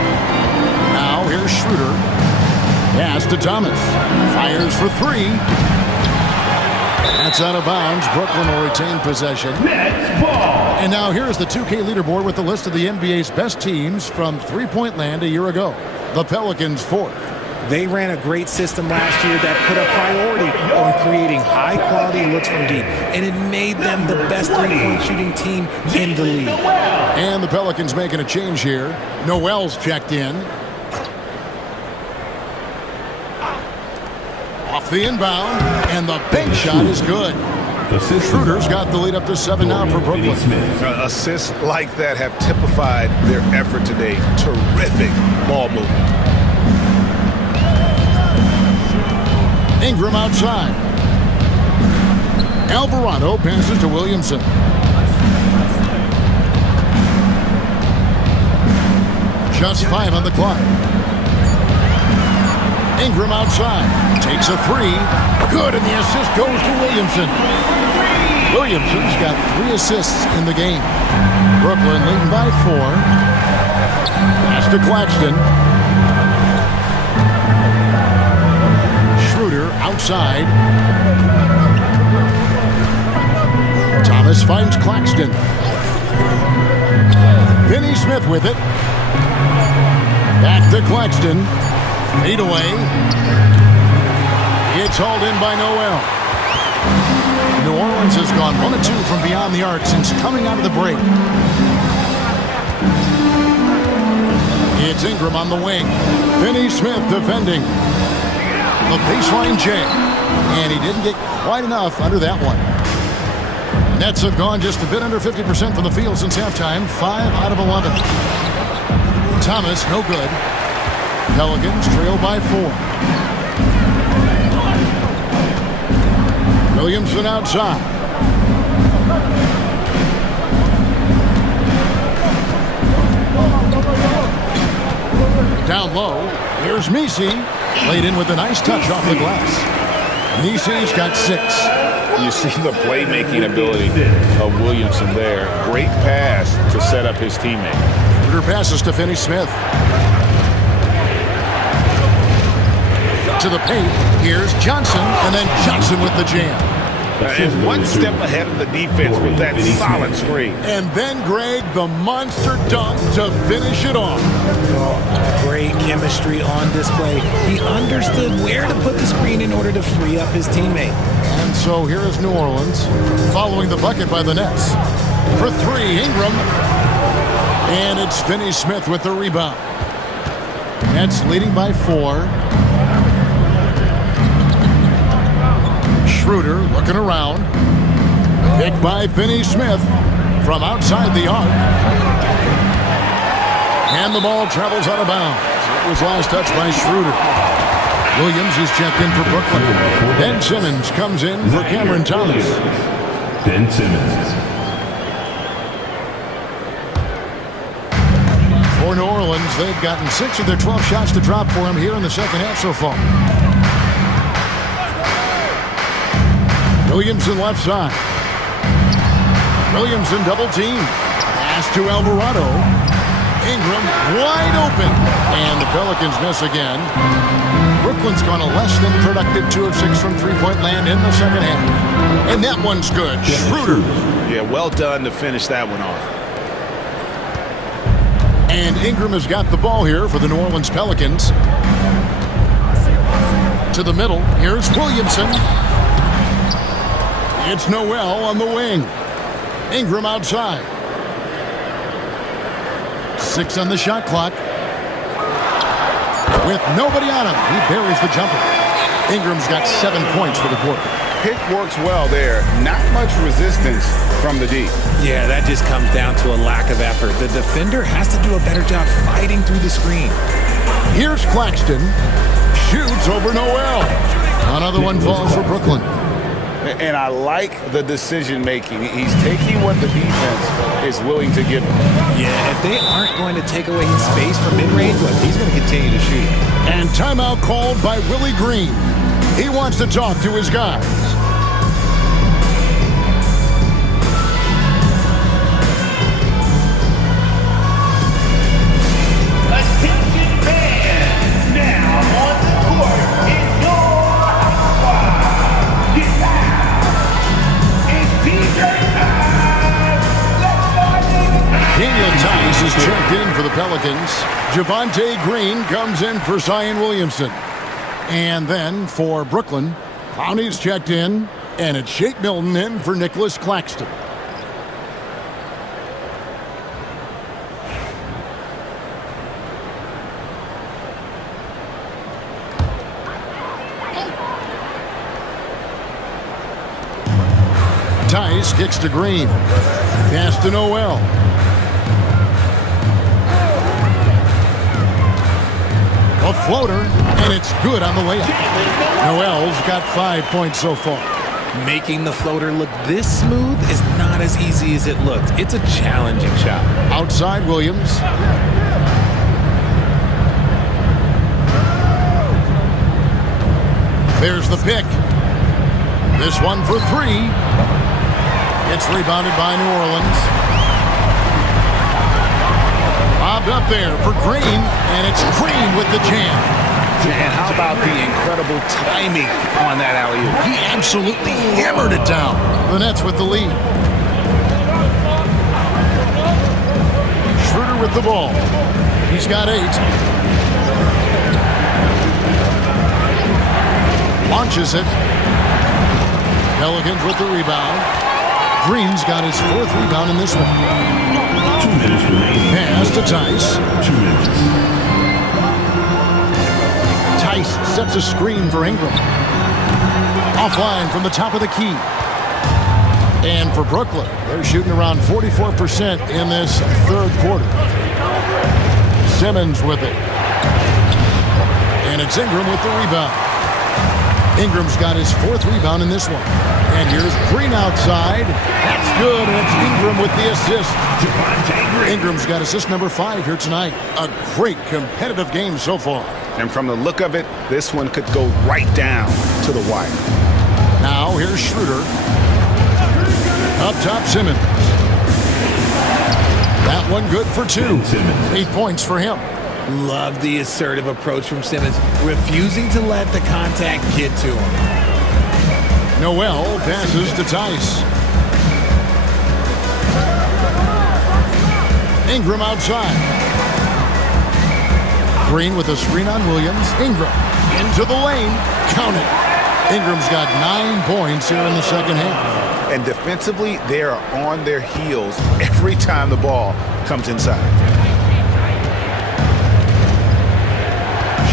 Now here's Schroeder. Pass to Thomas. Fires for 3. That's out of bounds. Brooklyn will retain possession. And now here's the 2K leaderboard with the list of the NBA's best teams from three-point land a year ago. The Pelicans 4th. They ran a great system last year that put a priority on creating high-quality looks from deep, and it made them the best three-point shooting team in the league. And the Pelicans making a change here. Noel's checked in. Off the inbound, and the bank shot is good. Schroeder's got the lead up to 7 now for Brooklyn. Assists like that have typified their effort today. Terrific ball movement. Ingram outside. Alvarado passes to Williamson. Just 5 on the clock. Ingram outside. Takes a 3. Good, and the assist goes to Williamson. Williamson's got 3 assists in the game. Brooklyn leading by 4. Pass to Claxton. Schroeder outside. Thomas finds Claxton. Finney Smith with it. Back to Claxton. Fade away. It's hauled in by Noel. New Orleans has gone 1 of 2 from beyond the arc since coming out of the break. It's Ingram on the wing. Finney Smith defending. The baseline J. And he didn't get quite enough under that one. Nets have gone just a bit under 50% from the field since halftime. 5 out of 11. Thomas, no good. Pelicans trail by 4. Williamson outside. Down low. Here's Misi. Laid in with a nice touch off the glass. Misi's got 6. You see the playmaking ability of Williamson there. Great pass to set up his teammate. Schroeder passes to Finney Smith. To the paint. Here's Johnson, and then Johnson with the jam. And 1 step ahead of the defense with that solid screen. And then, Greg, the monster dunk to finish it off. Great chemistry on display. He understood where to put the screen in order to free up his teammate. And so here is New Orleans following the bucket by the Nets. For 3, Ingram. And it's Finney Smith with the rebound. Nets leading by 4. Schroeder looking around. Picked by Finney Smith from outside the arc. And the ball travels out of bounds. It was last touched by Schroeder. Williams is checked in for Brooklyn. Ben Simmons comes in for Cameron Thomas. Ben Simmons. For New Orleans, they've gotten 6 of their 12 shots to drop for him here in the second half so far. Williamson left side. Williamson double team. Pass to Alvarado. Ingram wide open. And the Pelicans miss again. Brooklyn's gone a less than productive 2 of 6 from three-point land in the second half. And that one's good. Schroeder. Yeah, well done to finish that one off. And Ingram has got the ball here for the New Orleans Pelicans. To the middle. Here's Williamson. It's Noel on the wing. Ingram outside. 6 on the shot clock. With nobody on him, he buries the jumper. Ingram's got 7 points for the quarter. Pick works well there. Not much resistance from the D. Yeah, that just comes down to a lack of effort. The defender has to do a better job fighting through the screen. Here's Claxton. Shoots over Noel. Another one falls for Brooklyn. And I like the decision-making. He's taking what the defense is willing to give him. Yeah, if they aren't going to take away his space from mid-range, look, he's going to continue to shoot. And timeout called by Willie Green. He wants to talk to his guys. Attention fans, now on the court is your squad. Get out. It's t-shirt time. Let's go. Daniel Tice is checked in for the Pelicans. Javonte Green comes in for Zion Williamson. And then for Brooklyn, Clowney's checked in, and it's Shake Milton in for Nicholas Claxton. Tice kicks to Green. Pass to Noel. A floater, and it's good on the layup. Noel's got 5 points so far. Making the floater look this smooth is not as easy as it looked. It's a challenging shot. Outside Williams. There's the pick. This one for 3. It's rebounded by New Orleans. Bobbed up there for Green, and it's Green with the jam. And how about the incredible timing on that alley-oop? He absolutely hammered it down. The Nets with the lead. Schroeder with the ball. He's got 8. Launches it. Pelicans with the rebound. Green's got his 4th rebound in this one. 2 minutes remaining. Pass to Tice. 2 minutes. Tice sets a screen for Ingram. Offline from the top of the key. And for Brooklyn, they're shooting around 44% in this 3rd quarter. Simmons with it. And it's Ingram with the rebound. Ingram's got his 4th rebound in this one. And here's Green outside. That's good, and it's Ingram with the assist. Ingram's got assist number 5 here tonight. A great competitive game so far. And from the look of it, this one could go right down to the wire. Now here's Schroeder. Up top, Simmons. That one good for 2. 8 points for him. Love the assertive approach from Simmons, refusing to let the contact get to him. Noel passes to Tice. Ingram outside. Green with a screen on Williams. Ingram into the lane. Count it. Ingram's got 9 points here in the second half. And defensively, they are on their heels every time the ball comes inside.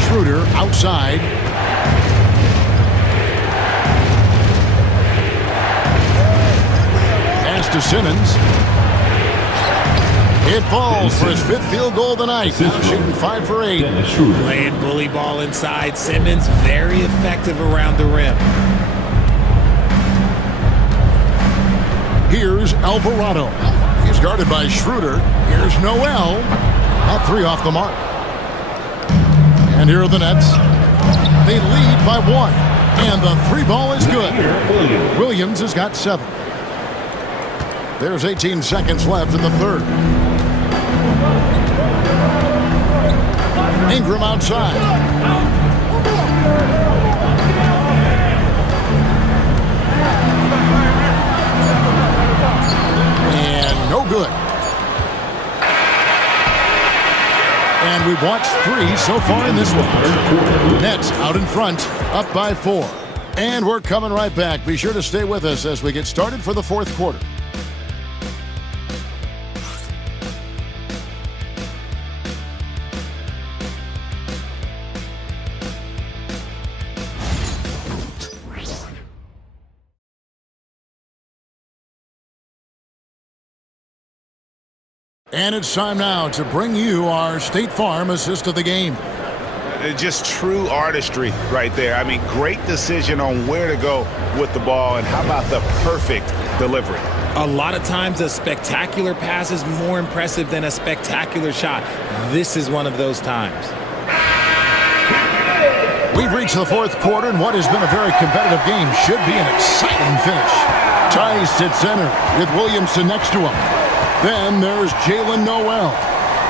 Schroeder outside. Pass to Simmons. It falls for his 5th field goal of the night. Now shooting 5 for 8. Playing bully ball inside. Simmons very effective around the rim. Here's Alvarado. He's guarded by Schroeder. Here's Noel. That 3 off the mark. And here are the Nets. They lead by 1. And the three ball is good. Williams has got 7. There's 18 seconds left in the third. Ingram outside. And no good. And we've watched 3 so far in this one. Nets out in front, up by 4. And we're coming right back. Be sure to stay with us as we get started for the fourth quarter. And it's time now to bring you our State Farm assist of the game. Just true artistry right there. I mean, great decision on where to go with the ball, and how about the perfect delivery? A lot of times a spectacular pass is more impressive than a spectacular shot. This is one of those times. We've reached the fourth quarter, and what has been a very competitive game should be an exciting finish. Tice at center with Williamson next to him. Then there's Jalen Noel.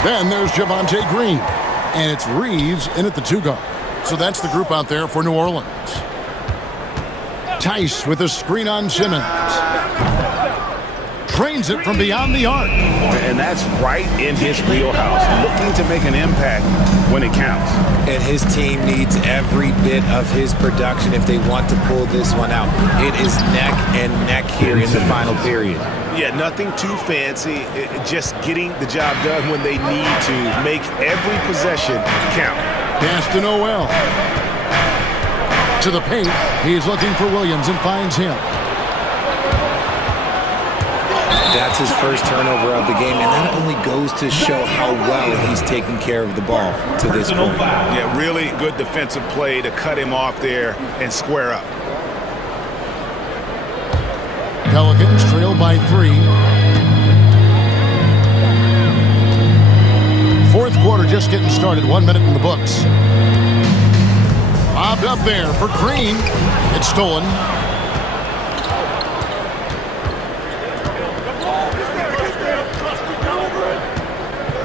Then there's Javonte Green. And it's Reeves in at the 2 guard. So that's the group out there for New Orleans. Tice with a screen on Simmons. Drains it from beyond the arc. And that's right in his wheelhouse. Looking to make an impact when it counts. And his team needs every bit of his production if they want to pull this one out. It is neck and neck here in the final period. Yeah, nothing too fancy. Just getting the job done when they need to. Make every possession count. Pass to Noel. To the paint. He's looking for Williams and finds him. That's his first turnover of the game, and that only goes to show how well he's taking care of the ball to this point. Yeah, really good defensive play to cut him off there and square up. Pelicans trail by 3. Fourth quarter just getting started. 1 minute in the books. Bobbed up there for Green. It's stolen.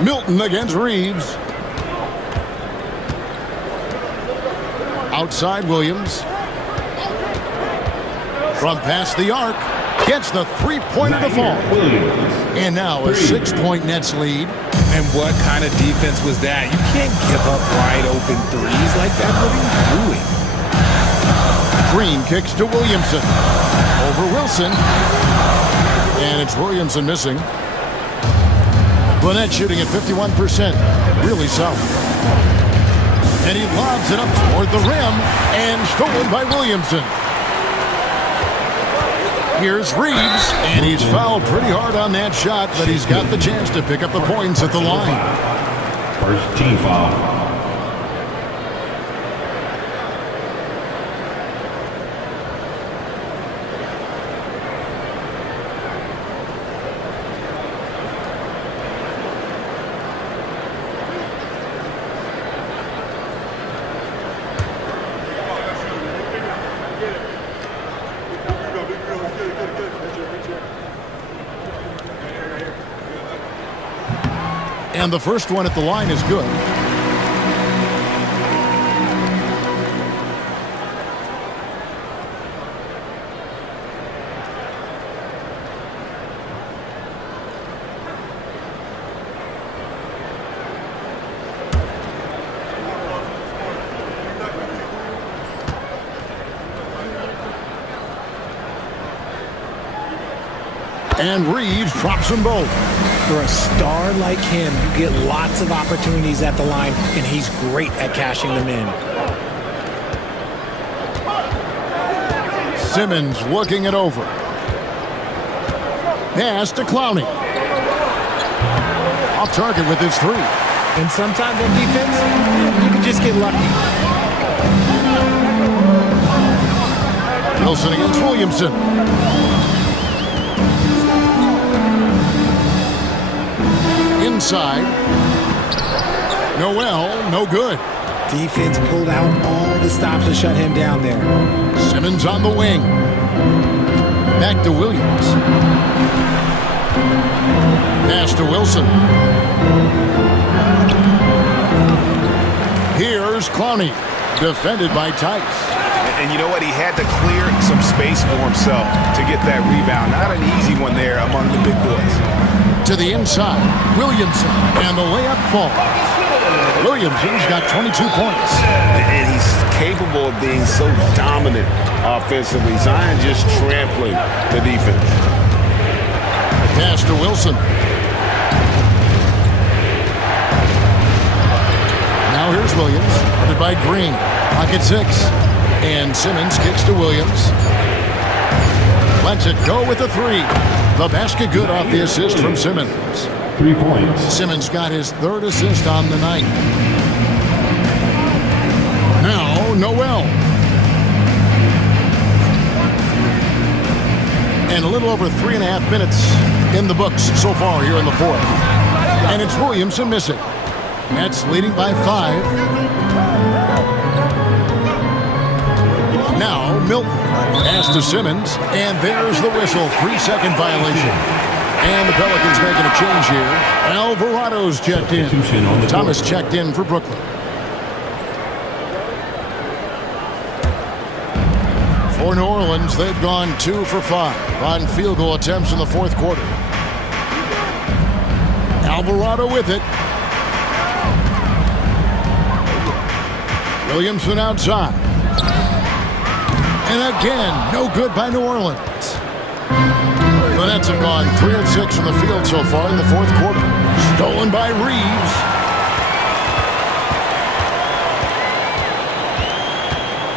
Milton against Reeves. Outside Williams. From past the arc. Gets the three-pointer to fall. And now a 6-point Nets lead. And what kind of defense was that? You can't give up wide open threes like that. What are you doing? Green kicks to Williamson. Over Wilson. And it's Williamson missing. Gwinnett shooting at 51%. Really solid. And he lobs it up toward the rim. And stolen by Williamson. Here's Reeves, and he's fouled pretty hard on that shot, but he's got the chance to pick up the points at the line. First team foul. And the first one at the line is good. And Reeves drops them both. For a star like him, you get lots of opportunities at the line, and he's great at cashing them in. Simmons looking it over. Pass to Clowney. Off target with his 3. And sometimes on defense, you can just get lucky. Wilson against Williamson. Inside. Noel, no good. Defense pulled out all the stops to shut him down there. Simmons on the wing. Back to Williams. Pass to Wilson. Here's Clowney, defended by Tice. And you know what? He had to clear some space for himself to get that rebound. Not an easy one there among the big boys. To the inside, Williamson, and the layup falls. Williamson's got 22 points. And he's capable of being so dominant offensively. Zion just trampling the defense. Pass to Wilson. Now here's Williams, guarded by Green. Pocket 6. And Simmons kicks to Williams. Lets it go with a 3. The basket good off the assist from Simmons. 3 points. Simmons got his 3rd assist on the night. Now, Noel. And a little over 3.5 minutes in the books so far here in the 4th. And it's Williamson missing. Nets leading by 5. Now, Milton. Pass to Simmons, and there's the whistle. 3-second violation. And the Pelicans making a change here. Alvarado's checked in. Thomas checked in for Brooklyn. For New Orleans, they've gone 2 for 5 on field goal attempts in the 4th quarter. Alvarado with it. Williamson outside. And again, no good by New Orleans. The Nets have gone 3 of 6 from the field so far in the 4th quarter. Stolen by Reeves.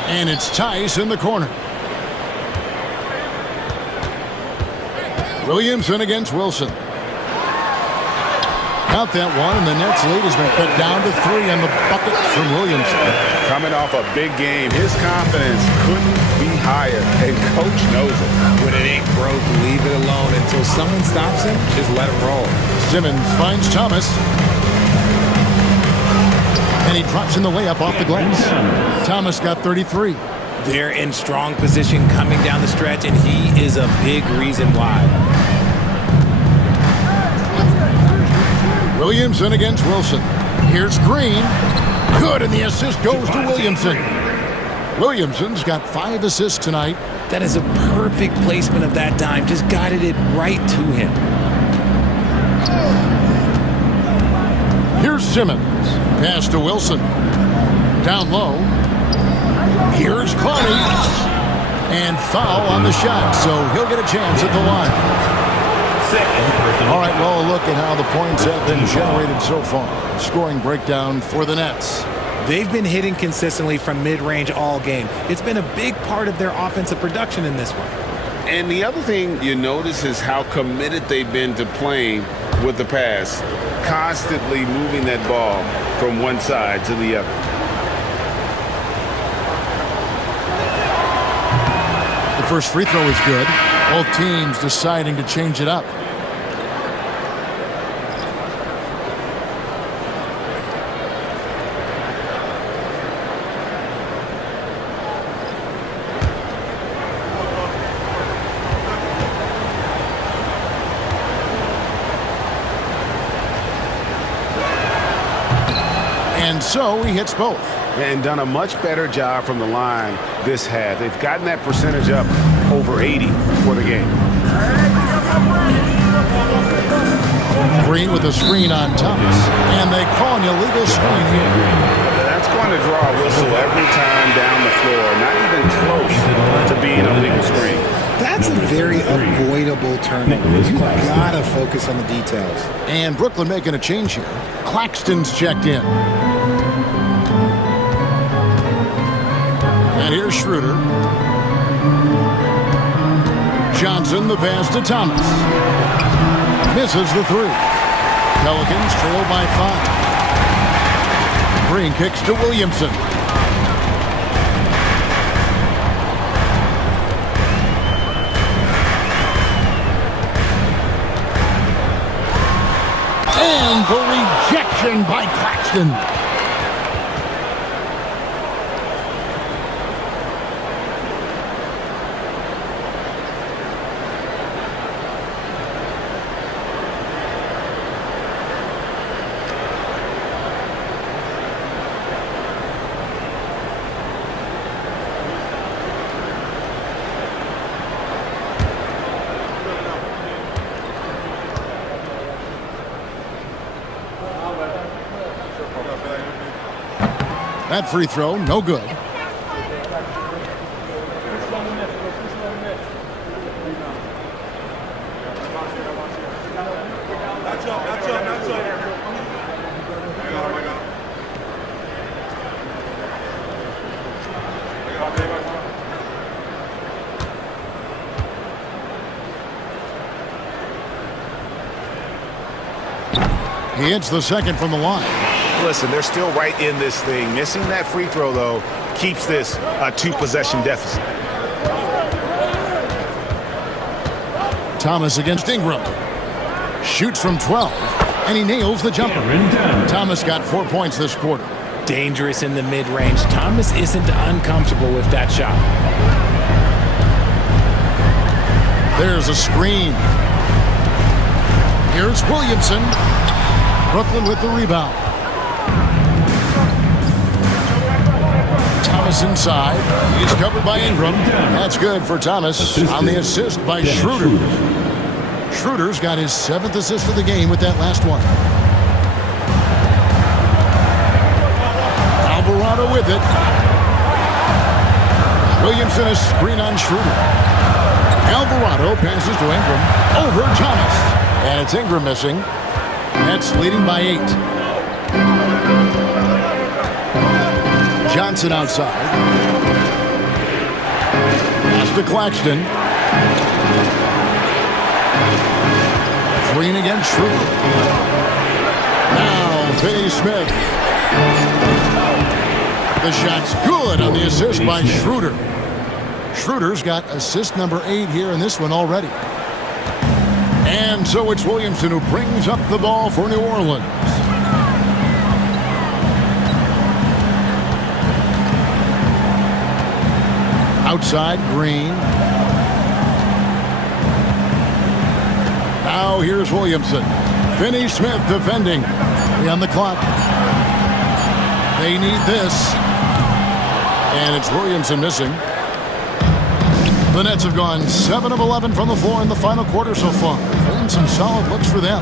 And it's Tice in the corner. Williamson against Wilson. Count that one, and the Nets lead has been cut down to 3 on the bucket from Williamson. Coming off a big game, his confidence couldn't be higher, and coach knows it. When it ain't broke, leave it alone. Until someone stops him, just let him roll. Simmons finds Thomas. And he drops in the layup off the glass. Thomas got 33. They're in strong position coming down the stretch, and he is a big reason why. Williamson against Wilson. Here's Green. Good, and the assist goes to Williamson. Williamson's got 5 assists tonight. That is a perfect placement of that dime. Just guided it right to him. Here's Simmons. Pass to Wilson. Down low. Here's Clowney. And foul on the shot, so he'll get a chance at the line. All right, well, look at how the points have been generated so far. Scoring breakdown for the Nets. They've been hitting consistently from mid-range all game. It's been a big part of their offensive production in this one. And the other thing you notice is how committed they've been to playing with the pass, constantly moving that ball from one side to the other. The first free throw is good. Both teams deciding to change it up. And so he hits both. And done a much better job from the line this half. They've gotten that percentage up over 80 for the game. Green with a screen on Thomas. And they call an illegal screen here. That's going to draw a whistle every time down the floor. Not even close to being a legal screen. That's a very avoidable turnover. You gotta focus on the details. And Brooklyn making a change here. Claxton's checked in. And here's Schroeder. Johnson, the pass to Thomas. Misses the 3. Pelicans trail by 5. Green kicks to Williamson. And the rejection by Claxton. That free throw, no good. He hits the second from the line. Listen, they're still right in this thing. Missing that free throw, though, keeps this a 2-possession deficit. Thomas against Ingram. Shoots from 12, and he nails the jumper. Thomas got 4 points this quarter. Dangerous in the mid-range. Thomas isn't uncomfortable with that shot. There's a screen. Here's Williamson. Brooklyn with the rebound. Thomas inside. He's covered by Ingram. That's good for Thomas on the assist by Schroeder. Schroeder's got his 7th assist of the game with that last one. Alvarado with it. Williamson a screen on Schroeder. Alvarado passes to Ingram. Over Thomas. And it's Ingram missing. Nets leading by 8. Johnson outside. Pass to Claxton. Green against Schroeder. Now Finney Smith. The shot's good on the assist by Schroeder. Schroeder's got assist number 8 here in this one already. And so it's Williamson who brings up the ball for New Orleans. Outside, Green. Now here's Williamson. Finney Smith defending. 3 on the clock. They need this. And it's Williamson missing. The Nets have gone 7 of 11 from the floor in the final quarter so far. And some solid looks for them.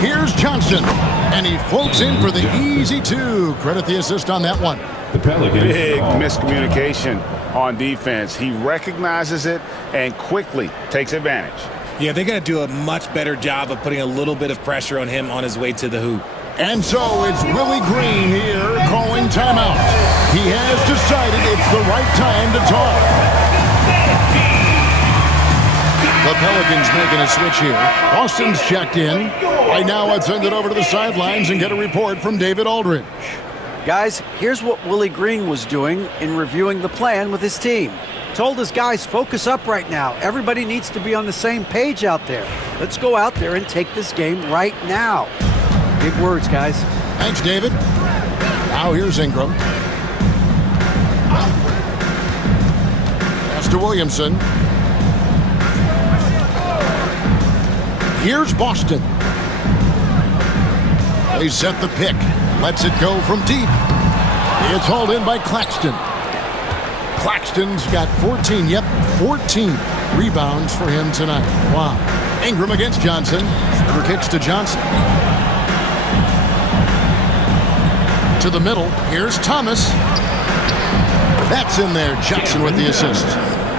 Here's Johnson. And he floats in for the easy 2. Credit the assist on that one. The Pelicans. Big miscommunication on defense. He recognizes it and quickly takes advantage. Yeah, they're going to do a much better job of putting a little bit of pressure on him on his way to the hoop. And so it's Willie Green here calling timeout. He has decided it's the right time to talk. The Pelicans making a switch here. Austin's checked in. Right now, let's send it over to the sidelines and get a report from David Aldridge. Guys, here's what Willie Green was doing in reviewing the plan with his team. Told his guys, focus up right now. Everybody needs to be on the same page out there. Let's go out there and take this game right now. Big words, guys. Thanks, David. Now here's Ingram. Pass to Williamson. Here's Boston. They set the pick. Lets it go from deep. It's hauled in by Claxton. Claxton's got 14 rebounds for him tonight. Wow. Ingram against Johnson. Schroeder kicks to Johnson. To the middle. Here's Thomas. That's in there. Johnson with the assist.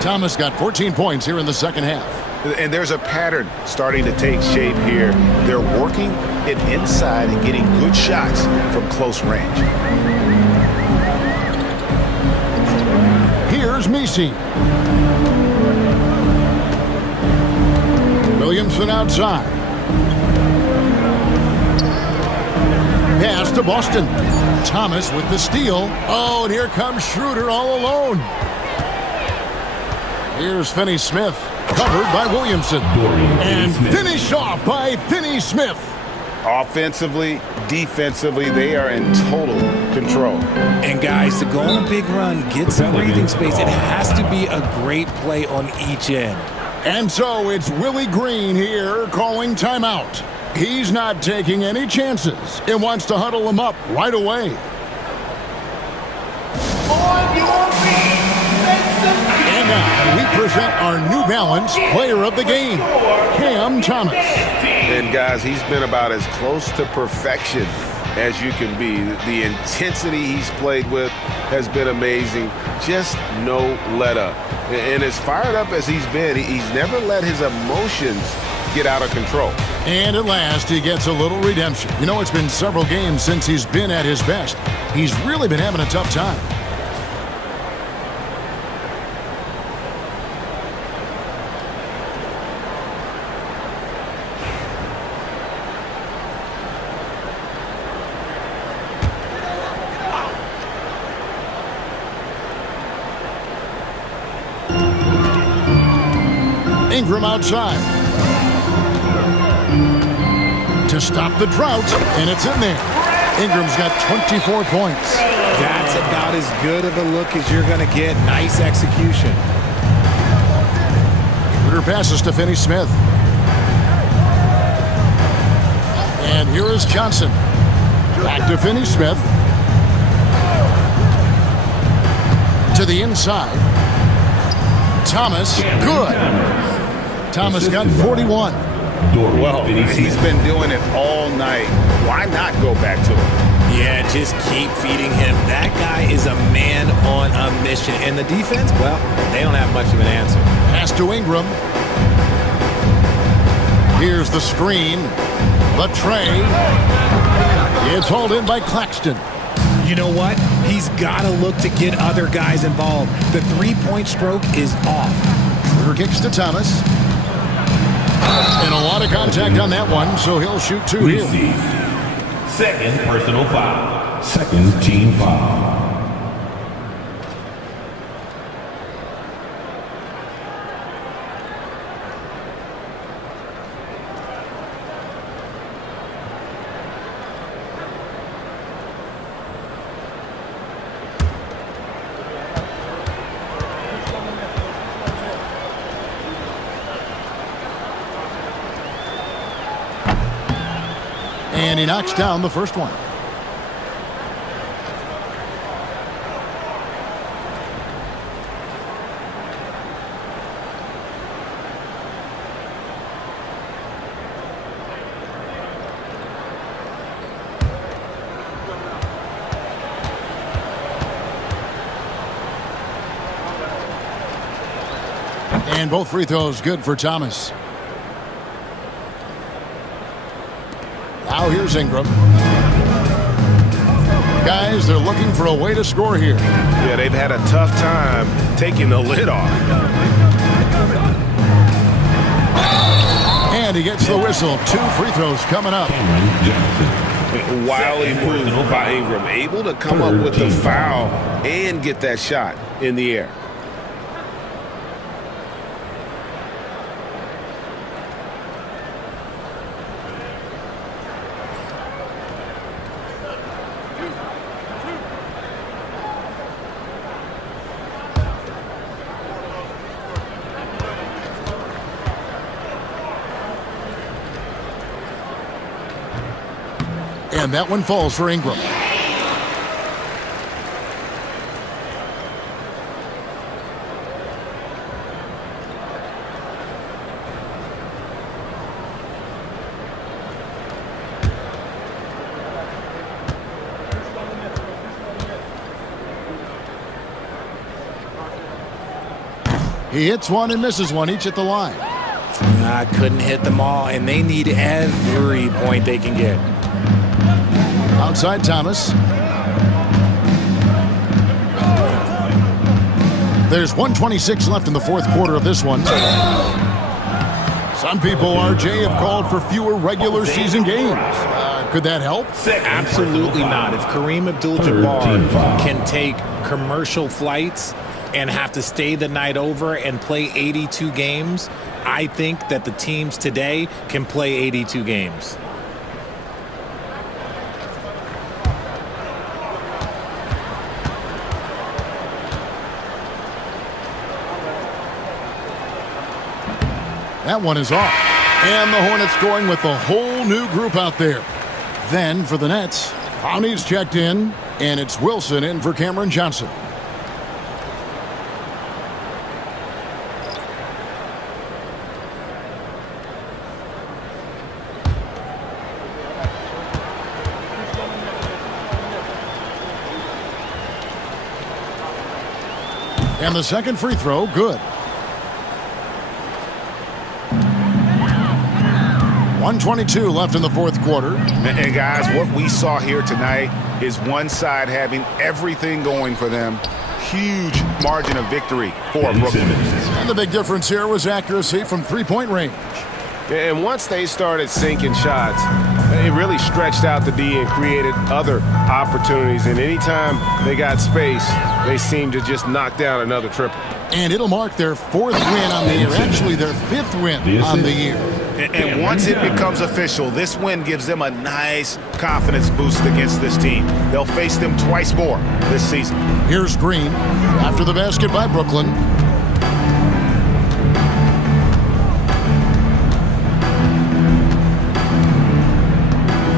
Thomas got 14 points here in the second half. And there's a pattern starting to take shape here. They're working it inside and getting good shots from close range. Here's Messi. Williamson outside. Pass to Boston. Thomas with the steal. Oh, and here comes Schroeder all alone. Here's Finney Smith. Covered by Williamson. And finished off by Finney Smith. Offensively, defensively, they are in total control. And guys, to go on a big run, get some breathing space, it has to be a great play on each end. And so it's Willie Green here calling timeout. He's not taking any chances. He wants to huddle them up right away. On your feet, And now we present our New Balance player of the game, Cam Thomas. And guys, he's been about as close to perfection as you can be. The intensity he's played with has been amazing. Just no let up. And as fired up as he's been, he's never let his emotions get out of control. And at last, he gets a little redemption. You know, it's been several games since he's been at his best. He's really been having a tough time. Ingram outside to stop the drought, and it's in there. Ingram's got 24 points. That's about as good of a look as you're going to get. Nice execution. Ritter passes to Finney-Smith. And here is Johnson. Back to Finney-Smith. To the inside. Thomas, good. Thomas got 41. Well, he's been doing it all night. Why not go back to him? Yeah, just keep feeding him. That guy is a man on a mission. And the defense, well, they don't have much of an answer. Pass to Ingram. Here's the screen. The tray. It's hauled in by Claxton. You know what? He's got to look to get other guys involved. The three-point stroke is off. Ritter kicks to Thomas. And a lot of contact on that one, so he'll shoot two here. Second personal foul. Second team foul. And he knocks down the first one. And both free throws good for Thomas. Now here's Ingram. Guys, they're looking for a way to score here. Yeah, they've had a tough time taking the lid off. And he gets the whistle. Two free throws coming up. Wily move by Ingram, able to come up with the foul and get that shot in the air. And that one falls for Ingram. He hits one and misses one, each at the line. I couldn't hit them all, and they need every point they can get. Outside Thomas. There's 1:26 left in the fourth quarter of this one. Some people, RJ, have called for fewer regular season games. Could that help? Absolutely not. If Kareem Abdul-Jabbar can take commercial flights and have to stay the night over and play 82 games, I think that the teams today can play 82 games. That one is off. And the Hornets going with a whole new group out there. Then for the Nets, Powney's checked in, and it's Wilson in for Cameron Johnson. And the second free throw, good. 1:22 left in the fourth quarter. And guys, what we saw here tonight is one side having everything going for them. Huge margin of victory for Brooklyn. And the big difference here was accuracy from three-point range. And once they started sinking shots, it really stretched out the D and created other opportunities. And anytime they got space, they seemed to just knock down another triple. And it'll mark their fourth win on the year, actually their fifth win on the year. And once it becomes official, this win gives them a nice confidence boost against this team. They'll face them twice more this season. Here's Green after the basket by Brooklyn.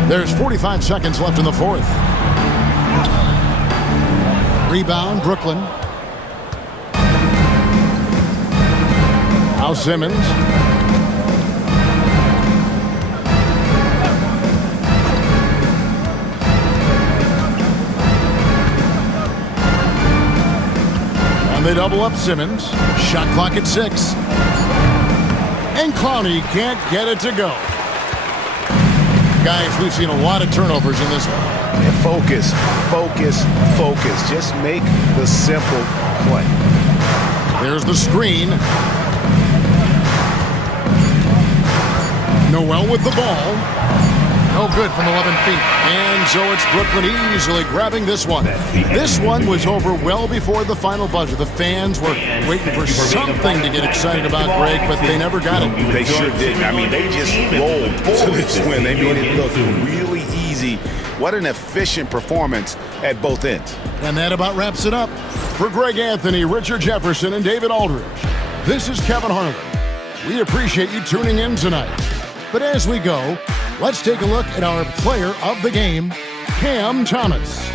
There's 45 seconds left in the fourth. Rebound, Brooklyn. Now Simmons. And they double up Simmons. Shot clock at 6. And Clowney can't get it to go. Guys, we've seen a lot of turnovers in this one. And focus, focus, focus. Just make the simple play. There's the screen. Noel with the ball. No good from 11 feet. And so it's Brooklyn easily grabbing this one. This one was over well before the final buzzer. The fans were waiting for something to get excited about, Greg, but they never got it. They sure didn't. I mean, they just rolled to this win. They made it look really easy. What an efficient performance at both ends. And that about wraps it up. For Greg Anthony, Richard Jefferson, and David Aldridge, this is Kevin Harlan. We appreciate you tuning in tonight. But as we go, let's take a look at our player of the game, Cam Thomas.